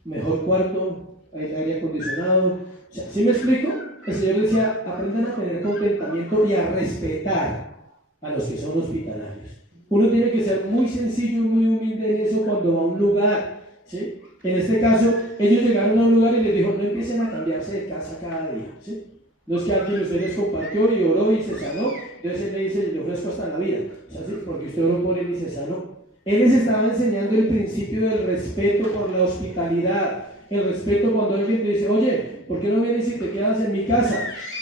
Mejor cuarto, aire acondicionado. O sea, ¿sí me explico? El Señor decía, aprendan a tener contentamiento y a respetar a los que son hospitalarios. Uno tiene que ser muy sencillo y muy humilde en eso cuando va a un lugar, ¿sí? En este caso, ellos llegaron a un lugar y les dijo, no empiecen a cambiarse de casa cada día, ¿sí? No es que alguien usted les compartió y oró y se sanó, entonces él le dice, le ofrezco hasta la vida, o sea, ¿sí? Porque usted oró por él y se sanó. Él les estaba enseñando el principio del respeto por la hospitalidad, el respeto cuando alguien te dice, oye, ¿por qué no vienes y te quedas en mi casa?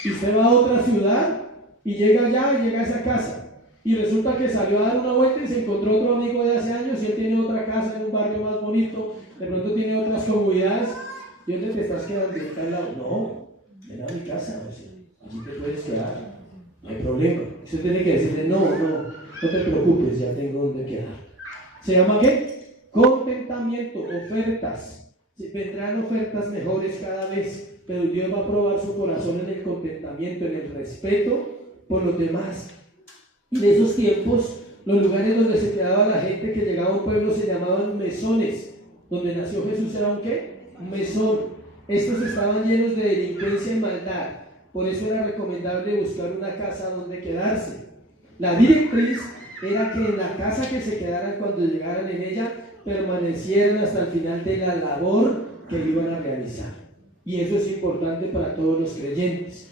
Y usted va a otra ciudad y llega allá y llega a esa casa. Y resulta que salió a dar una vuelta y se encontró otro amigo de hace años y él tiene otra casa en un barrio más bonito, de pronto tiene otras comodidades. ¿Y dónde te estás quedando? ¿Está al lado? No, ven a mi casa, allí te puedes quedar, no hay problema. Usted tiene que decirle, no te preocupes, ya tengo donde quedar. ¿Se llama qué? Contentamiento, ofertas. Vendrán ofertas mejores cada vez, pero Dios va a probar su corazón en el contentamiento, en el respeto por los demás. Y en esos tiempos, los lugares donde se quedaba la gente que llegaba a un pueblo se llamaban mesones. Donde nació Jesús era un ¿qué? Un mesón. Estos estaban llenos de delincuencia y maldad. Por eso era recomendable buscar una casa donde quedarse. La directriz era que en la casa que se quedaran cuando llegaran en ella, permanecieran hasta el final de la labor que iban a realizar. Y eso es importante para todos los creyentes.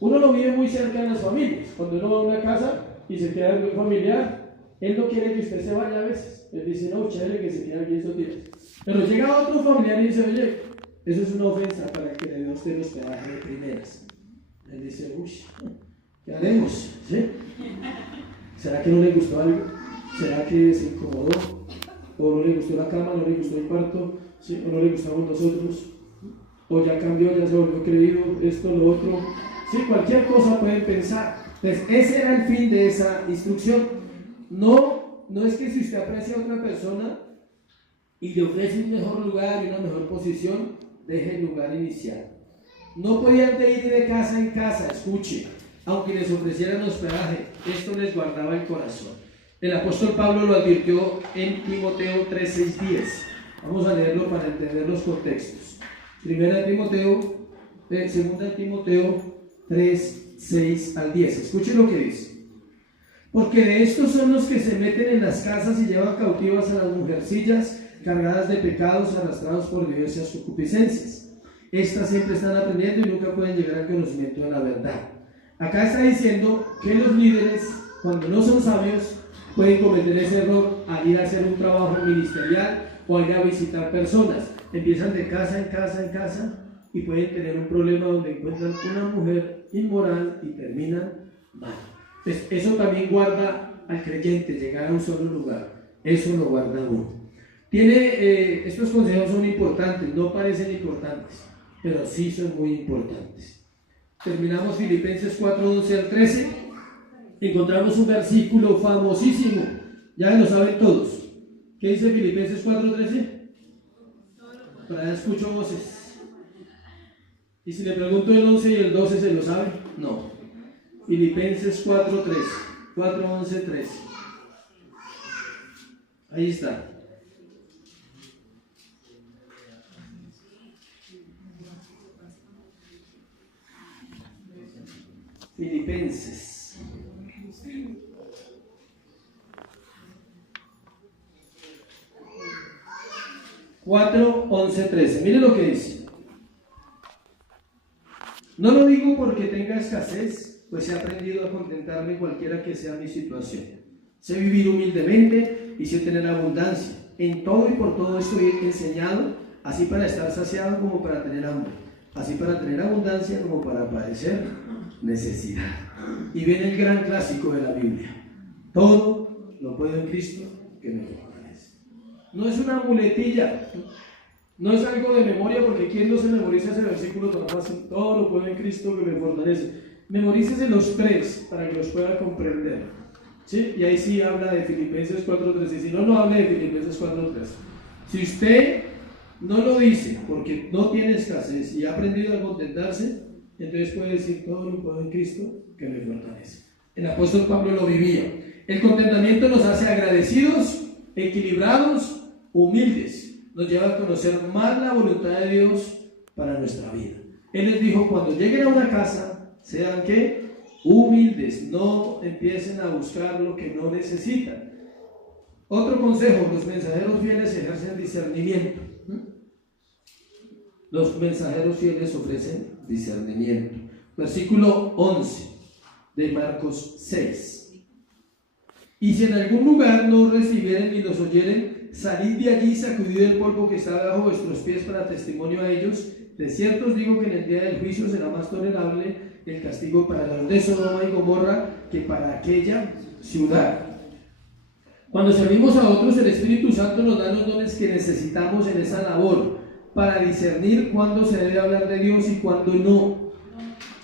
Uno lo vive muy cerca de las familias. Cuando uno va a una casa y se queda muy familiar, Él no quiere que usted se vaya a veces. Él dice, no, chévere que se quede aquí estos días. Pero llega otro familiar y dice, oye, eso es una ofensa para que le dé a usted hospedaje de primeras. Él dice, uy, ¿qué haremos? ¿Sí? ¿Será que no le gustó algo? ¿Será que se incomodó? ¿O no le gustó la cama? ¿No le gustó el cuarto? ¿Sí? ¿O no le gustamos nosotros? ¿O ya cambió, ya se volvió creído? Esto, lo otro. Sí, cualquier cosa pueden pensar. Entonces, ese era el fin de esa instrucción. No es que si usted aprecia a otra persona y le ofrece un mejor lugar y una mejor posición, deje el lugar inicial. No podían ir de casa en casa, escuche, aunque les ofrecieran hospedaje, esto les guardaba el corazón. El apóstol Pablo lo advirtió en Timoteo 3:6-10. Vamos a leerlo para entender los contextos. Segunda Timoteo 3:6-10. Escuche lo que dice. Porque de estos son los que se meten en las casas y llevan cautivas a las mujercillas cargadas de pecados, arrastrados por diversas concupiscencias. Estas siempre están aprendiendo y nunca pueden llegar al conocimiento de la verdad. Acá está diciendo que los líderes, cuando no son sabios, pueden cometer ese error al ir a hacer un trabajo ministerial o al ir a visitar personas. Empiezan de casa en casa en casa y pueden tener un problema donde encuentran una mujer inmoral y terminan mal. Entonces, eso también guarda al creyente, llegar a un solo lugar. Eso lo guarda uno. Estos consejos son importantes, no parecen importantes, pero sí son muy importantes. Terminamos Filipenses 4:11-13. Encontramos un versículo famosísimo, ya lo saben todos. ¿Qué dice Filipenses 4:13? Para allá escucho voces. Y si le pregunto el 11 y el 12, ¿se lo sabe? No. Filipenses 4:13, 4:11-13. Ahí está. Filipenses. Cuatro, 11, 13. Mire lo que dice. No lo digo porque tenga escasez, pues he aprendido a contentarme cualquiera que sea mi situación. Sé vivir humildemente y sé tener abundancia. En todo y por todo estoy enseñado, así para estar saciado como para tener hambre, así para tener abundancia como para padecer necesidad. Y viene el gran clásico de la Biblia: todo lo puedo en Cristo que me fortalece. No es una muletilla, no es algo de memoria, porque ¿quién no se memoriza ese versículo tan fácil? Todo lo puedo en Cristo que me fortalece. Memorícese los tres para que los pueda comprender, ¿sí? Y ahí sí habla de Filipenses 4:13. Si no, no hable de Filipenses 4:13. Si usted no lo dice porque no tiene escasez y ha aprendido a contentarse, entonces puede decir: todo lo puedo en Cristo que me fortalece. El apóstol Pablo lo vivía. El contentamiento nos hace agradecidos, equilibrados, humildes. Nos lleva a conocer más la voluntad de Dios para nuestra vida. Él les dijo: cuando lleguen a una casa, sean ¿qué? Humildes, no empiecen a buscar lo que no necesitan. Otro consejo: los mensajeros fieles ejercen discernimiento. Los mensajeros fieles ofrecen discernimiento. Versículo 11 de Marcos 6. Y si en algún lugar no recibieren ni los oyeren, salid de allí y sacudid el polvo que está debajo de vuestros pies para testimonio a ellos. De cierto os digo que en el día del juicio será más tolerable el castigo para los de Sodoma y Gomorra que para aquella ciudad. Cuando servimos a otros, el Espíritu Santo nos da los dones que necesitamos en esa labor para discernir cuándo se debe hablar de Dios y cuándo no.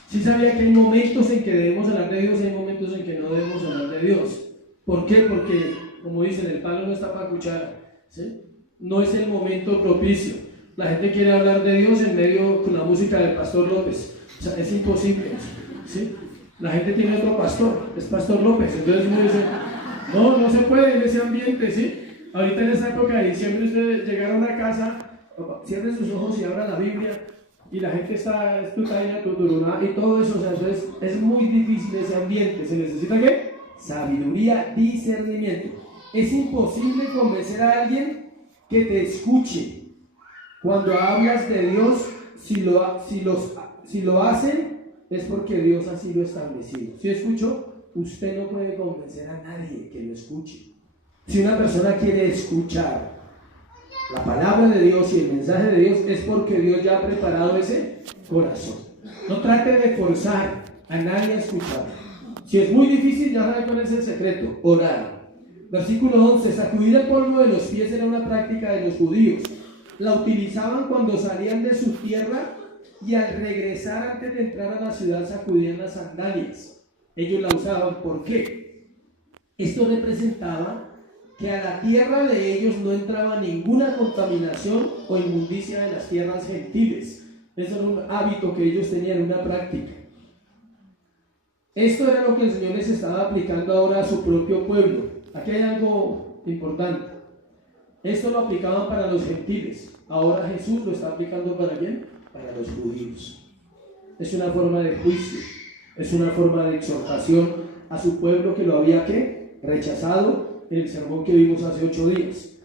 ¿Sí sabía que hay momentos en que debemos hablar de Dios y hay momentos en que no debemos hablar de Dios? ¿Por qué? Porque, como dicen, el palo no está para cuchara, ¿sí? No es el momento propicio. La gente quiere hablar de Dios en medio con la música del Pastor López. O sea, es imposible, ¿sí? La gente tiene otro pastor, es Pastor López. Entonces uno dice: no se puede en ese ambiente, ¿sí? Ahorita en esa época de diciembre, ustedes llegaron a una casa, cierren sus ojos y abran la Biblia, y la gente está estutaya, tuturuna, y todo eso. O sea, entonces es muy difícil ese ambiente. ¿Se necesita qué? Sabiduría, discernimiento. Es imposible convencer a alguien que te escuche cuando hablas de Dios. Si lo hacen es porque Dios así lo estableció. ¿Sí escuchó? usted no puede convencer a nadie que lo escuche. Si una persona quiere escuchar la palabra de Dios y el mensaje de Dios, es porque Dios ya ha preparado ese corazón. No trate de forzar a nadie a escuchar. Si es muy difícil, ya sabe cuál es el secreto: orar. Versículo 11: sacudir el polvo de los pies era una práctica de los judíos. La utilizaban cuando salían de su tierra y al regresar antes de entrar a la ciudad sacudían las sandalias. Ellos la usaban. ¿Por qué? Esto representaba que a la tierra de ellos no entraba ninguna contaminación o inmundicia de las tierras gentiles. Eso era un hábito que ellos tenían, una práctica. Esto era lo que el Señor les estaba aplicando ahora a su propio pueblo. Aquí hay algo importante. Esto lo aplicaban para los gentiles. Ahora Jesús lo está aplicando ¿para quién? Para los judíos. Es una forma de juicio, es una forma de exhortación a su pueblo que lo había ¿qué? Rechazado en el sermón que vimos hace 8 días.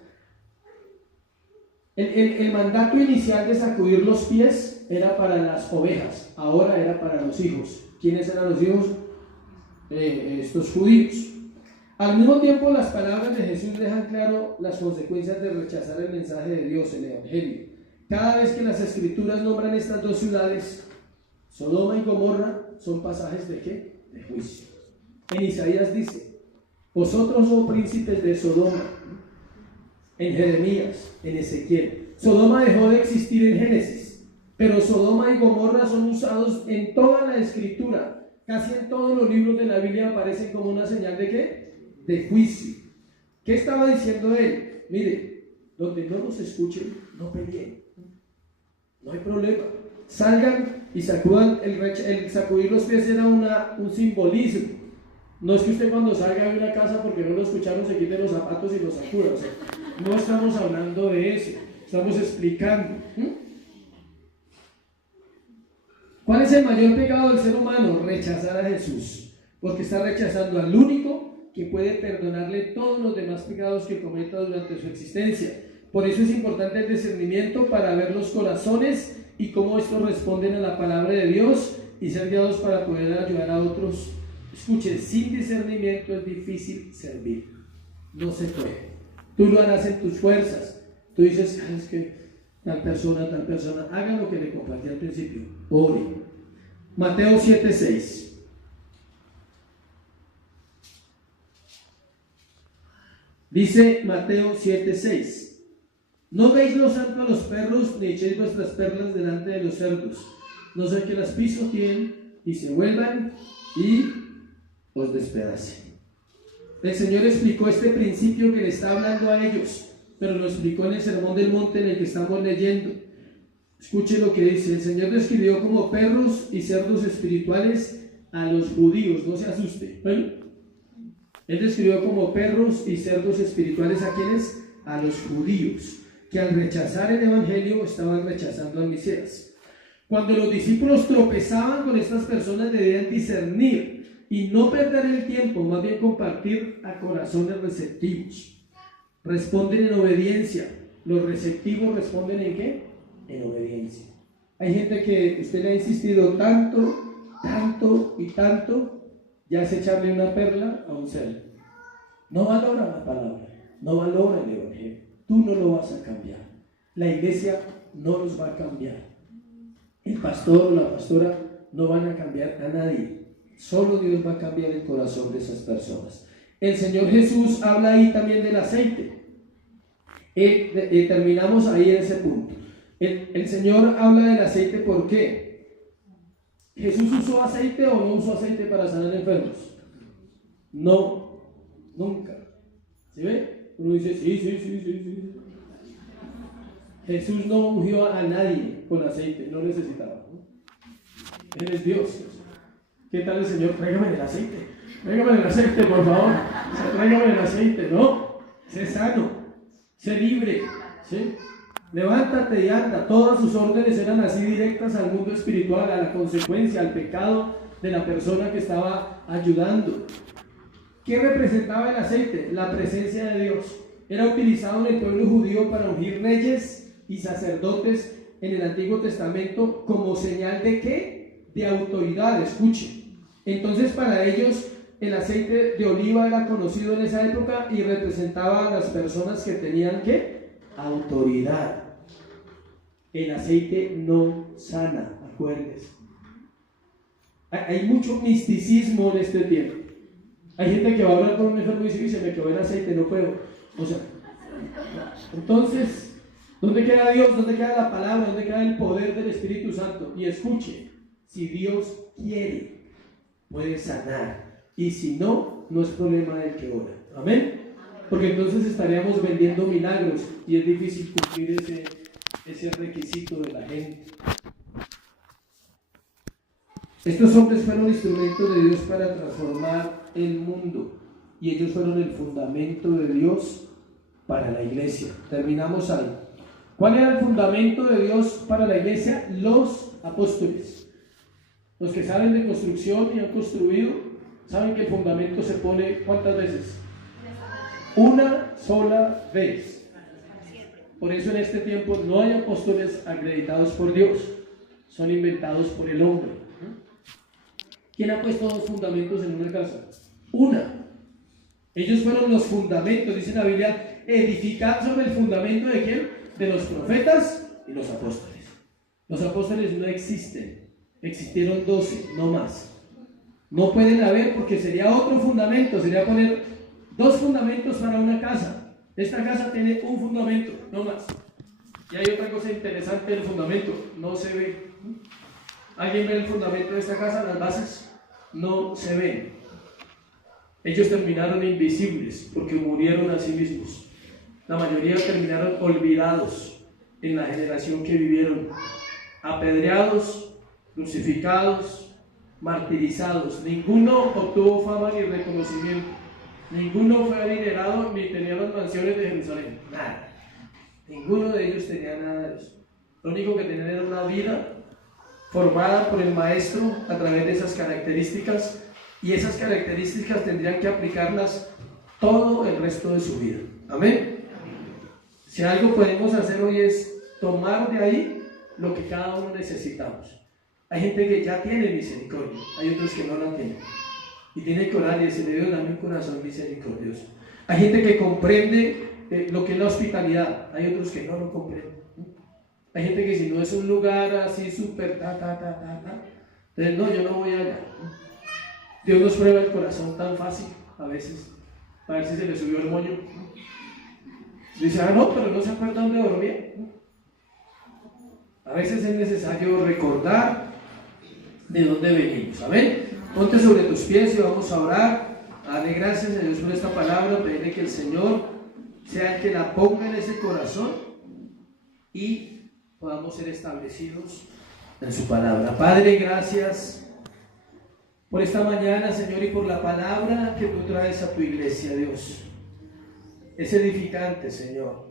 El mandato inicial de sacudir los pies era para las ovejas, ahora era para los hijos. ¿Quiénes eran los hijos? Estos judíos. Al mismo tiempo, las palabras de Jesús dejan claro las consecuencias de rechazar el mensaje de Dios, el Evangelio. Cada vez que las Escrituras nombran estas dos ciudades, Sodoma y Gomorra, son pasajes ¿de qué? De juicio. En Isaías dice: vosotros sois príncipes de Sodoma. En Jeremías, en Ezequiel. Sodoma dejó de existir en Génesis, pero Sodoma y Gomorra son usados en toda la Escritura. Casi en todos los libros de la Biblia aparecen como una señal ¿de qué? De juicio. ¿Qué estaba diciendo él? Mire, donde no nos escuchen, no peleen. No hay problema. Salgan y sacudan. El sacudir los pies era un simbolismo. No es que usted cuando salga de una casa porque no lo escucharon se quite los zapatos y los sacuda. O sea, no estamos hablando de eso. Estamos explicando. ¿Cuál es el mayor pecado del ser humano? Rechazar a Jesús. Porque está rechazando al único que puede perdonarle todos los demás pecados que cometa durante su existencia. Por eso es importante el discernimiento para ver los corazones y cómo estos responden a la palabra de Dios y ser guiados para poder ayudar a otros. Escuchen, sin discernimiento es difícil servir. No se puede. Tú lo harás en tus fuerzas. Tú dices, es que tal persona, haga lo que le compartí al principio. Ore. Mateo 7:6. Dice Mateo 7:6: no deis lo santo a los perros, ni echéis vuestras perlas delante de los cerdos, no sea que las pisoteen y se vuelvan y os despedacen. El Señor explicó este principio que le está hablando a ellos, pero lo explicó en el Sermón del Monte en el que estamos leyendo. Escuche lo que dice: el Señor describió como perros y cerdos espirituales a los judíos. No se asuste, ¿vale? Él describió como perros y cerdos espirituales ¿a quiénes? A los judíos, que al rechazar el Evangelio estaban rechazando al Mesías. Cuando los discípulos tropezaban con estas personas, debían discernir y no perder el tiempo, más bien compartir a corazones receptivos. Responden en obediencia. Los receptivos responden ¿en qué? En obediencia. Hay gente que usted le ha insistido tanto y tanto, ya es echarle una perla a un cerdo. No valora la palabra, no valora el Evangelio. Tú no lo vas a cambiar. La iglesia no los va a cambiar. El pastor o la pastora no van a cambiar a nadie. Solo Dios va a cambiar el corazón de esas personas. El Señor Jesús habla ahí también del aceite. Terminamos ahí en ese punto. El Señor habla del aceite, ¿por qué? ¿Jesús usó aceite o no usó aceite para sanar enfermos? No, nunca. ¿Sí ve? Uno dice, sí. Jesús no ungió a nadie con aceite, no necesitaba, ¿no? Él es Dios. ¿Qué tal el Señor? Tráigame el aceite, por favor. Tráigame el aceite, ¿no? Sé sano, sé libre, ¿sí? Levántate y anda. Todas sus órdenes eran así directas al mundo espiritual, a la consecuencia, al pecado de la persona que estaba ayudando. ¿Qué representaba el aceite? La presencia de Dios. Era utilizado en el pueblo judío para ungir reyes y sacerdotes en el Antiguo Testamento como señal de ¿qué? De autoridad. Escuche. Entonces para ellos el aceite de oliva era conocido en esa época y representaba a las personas que tenían ¿qué? Autoridad. El aceite no sana, acuérdense. Hay mucho misticismo en este tiempo. Hay gente que va a hablar con un enfermo y dice, se me quedó el aceite, no puedo. O sea, entonces, ¿dónde queda Dios? ¿Dónde queda la palabra? ¿Dónde queda el poder del Espíritu Santo? Y escuche, si Dios quiere, puede sanar. Y si no, no es problema del que ora. Amén. Porque entonces estaríamos vendiendo milagros y es difícil cumplir ese requisito de la gente. Estos hombres fueron instrumentos de Dios para transformar el mundo y ellos fueron el fundamento de Dios para la iglesia. Terminamos ahí. ¿Cuál era el fundamento de Dios para la iglesia? Los apóstoles. Los que saben de construcción y han construido, saben que el fundamento se pone ¿cuántas veces? Una sola vez. Por eso en este tiempo no hay apóstoles acreditados por Dios, son inventados por el hombre. ¿Quién ha puesto dos fundamentos en una casa? Una. Ellos fueron los fundamentos, dice la Biblia, edificados sobre el fundamento de ¿quién? De los profetas y los apóstoles. Los apóstoles no existen, existieron 12, no más. No pueden haber porque sería otro fundamento, sería poner dos fundamentos para una casa. Esta casa tiene un fundamento, no más. Y hay otra cosa interesante del fundamento, no se ve. ¿Alguien ve el fundamento de esta casa? Las bases no se ven. Ellos terminaron invisibles porque murieron a sí mismos. La mayoría terminaron olvidados en la generación que vivieron, apedreados, crucificados, martirizados. Ninguno obtuvo fama ni reconocimiento. Ninguno fue adinerado ni tenía las mansiones de Jerusalén. Nada. Ninguno de ellos tenía nada de eso. Lo único que tenían era una vida formada por el maestro a través de esas características, y esas características tendrían que aplicarlas todo el resto de su vida. Amén. Si algo podemos hacer hoy es tomar de ahí lo que cada uno necesitamos. Hay gente que ya tiene misericordia, hay otros que no la tienen y tiene que orar y decirle: Dios, dame un corazón misericordioso. Hay gente que comprende lo que es la hospitalidad, hay otros que no lo comprenden. Hay gente que si no es un lugar así súper entonces no, yo no voy allá. Dios nos prueba el corazón tan fácil a veces, a ver si se le subió el moño. Dice: no, pero no se acuerda dónde dormía. A veces es necesario recordar de dónde venimos. Amén. Ponte sobre tus pies y vamos a orar, a darle gracias a Dios por esta palabra, pedirle que el Señor sea el que la ponga en ese corazón y podamos ser establecidos en su palabra. Padre, gracias por esta mañana, Señor, y por la palabra que tú traes a tu iglesia, Dios. Es edificante, Señor,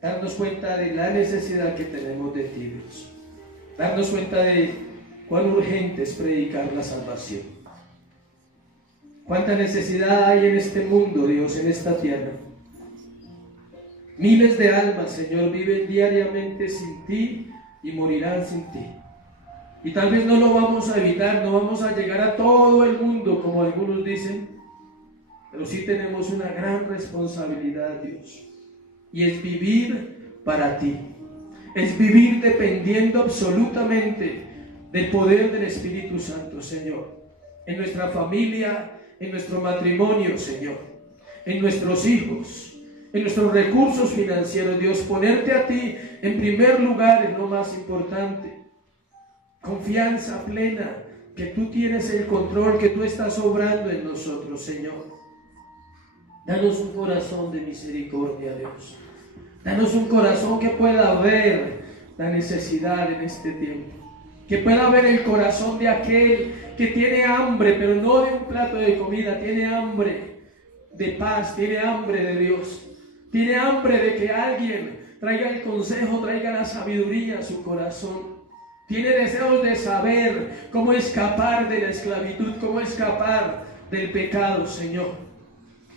darnos cuenta de la necesidad que tenemos de ti, Dios. Darnos cuenta de cuán urgente es predicar la salvación. Cuánta necesidad hay en este mundo, Dios, en esta tierra. Miles de almas, Señor, viven diariamente sin ti y morirán sin ti. Y tal vez no lo vamos a evitar, no vamos a llegar a todo el mundo, como algunos dicen, pero sí tenemos una gran responsabilidad, Dios, y es vivir para ti. Es vivir dependiendo absolutamente del poder del Espíritu Santo, Señor, en nuestra familia, en nuestro matrimonio, Señor, en nuestros hijos, en nuestros recursos financieros. Dios, ponerte a ti en primer lugar es lo más importante. Confianza plena que tú tienes el control, que tú estás obrando en nosotros, Señor. Danos un corazón de misericordia, Dios. Danos un corazón que pueda ver la necesidad en este tiempo, que pueda ver el corazón de aquel que tiene hambre, pero no de un plato de comida, tiene hambre de paz, tiene hambre de Dios, tiene hambre de que alguien traiga el consejo, traiga la sabiduría a su corazón. Tiene deseos de saber cómo escapar de la esclavitud, cómo escapar del pecado, Señor.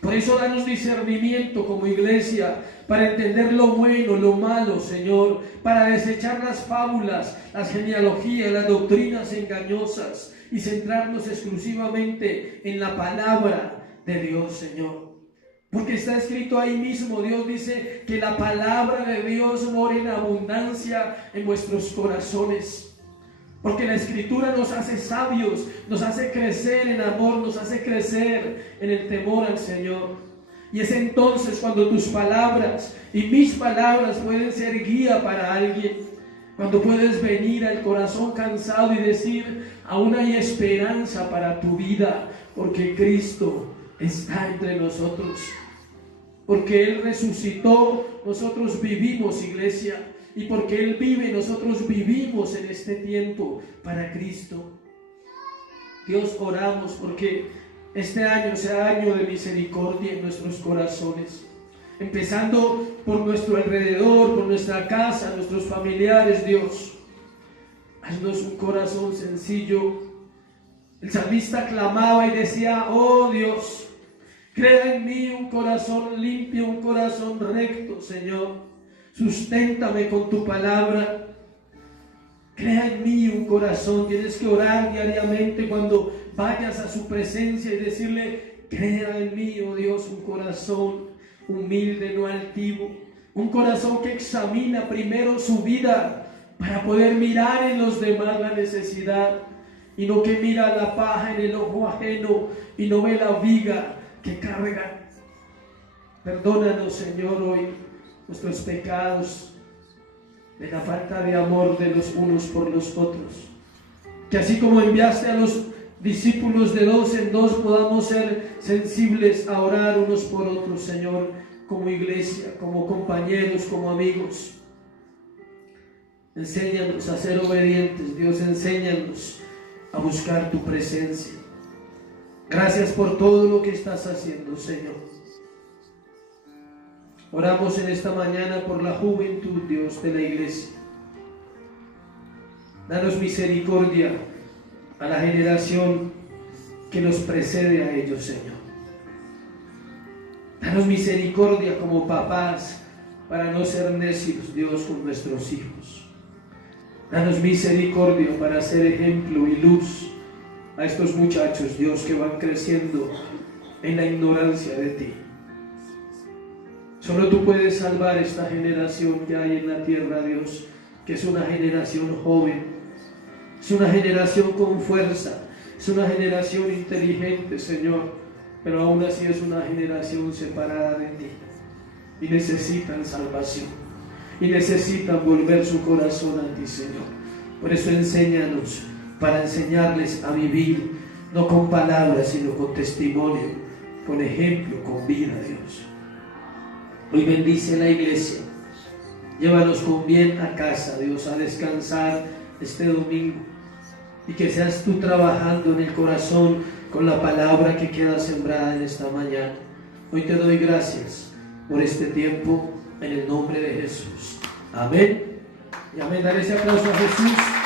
Por eso danos discernimiento como iglesia, para entender lo bueno, lo malo, Señor, para desechar las fábulas, las genealogías, las doctrinas engañosas y centrarnos exclusivamente en la palabra de Dios, Señor. Porque está escrito ahí mismo, Dios dice que la palabra de Dios mora en abundancia en vuestros corazones. Porque la Escritura nos hace sabios, nos hace crecer en amor, nos hace crecer en el temor al Señor. Y es entonces cuando tus palabras y mis palabras pueden ser guía para alguien. Cuando puedes venir al corazón cansado y decir, aún hay esperanza para tu vida, porque Cristo está entre nosotros. Porque Él resucitó, nosotros vivimos, iglesia. Y porque Él vive, nosotros vivimos en este tiempo para Cristo. Dios, oramos porque este año sea año de misericordia en nuestros corazones. Empezando por nuestro alrededor, por nuestra casa, nuestros familiares, Dios. Haznos un corazón sencillo. El salmista clamaba y decía, oh Dios, crea en mí un corazón limpio, un corazón recto, Señor. Susténtame con tu palabra. Crea en mí un corazón. Tienes que orar diariamente cuando vayas a su presencia y decirle, crea en mí, oh Dios, un corazón humilde, no altivo. Un corazón que examina primero su vida para poder mirar en los demás la necesidad y no que mira la paja en el ojo ajeno y no ve la viga que carga. Perdónanos, Señor, hoy nuestros pecados, de la falta de amor de los unos por los otros. Que así como enviaste a los discípulos de 2 en 2, podamos ser sensibles a orar unos por otros, Señor, como iglesia, como compañeros, como amigos. Enséñanos a ser obedientes, Dios, enséñanos a buscar tu presencia. Gracias por todo lo que estás haciendo, Señor. Oramos en esta mañana por la juventud, Dios, de la iglesia. Danos misericordia a la generación que nos precede a ellos, Señor. Danos misericordia como papás para no ser necios, Dios, con nuestros hijos. Danos misericordia para ser ejemplo y luz a estos muchachos, Dios, que van creciendo en la ignorancia de ti. Solo tú puedes salvar esta generación que hay en la tierra, Dios, que es una generación joven, es una generación con fuerza, es una generación inteligente, Señor, pero aún así es una generación separada de ti y necesitan salvación y necesitan volver su corazón a ti, Señor. Por eso enséñanos para enseñarles a vivir, no con palabras, sino con testimonio, con ejemplo, con vida, Dios. Hoy bendice la iglesia, llévanos con bien a casa, Dios, a descansar este domingo, y que seas tú trabajando en el corazón con la palabra que queda sembrada en esta mañana. Hoy te doy gracias por este tiempo en el nombre de Jesús. Amén. Y amén. Dale ese aplauso a Jesús.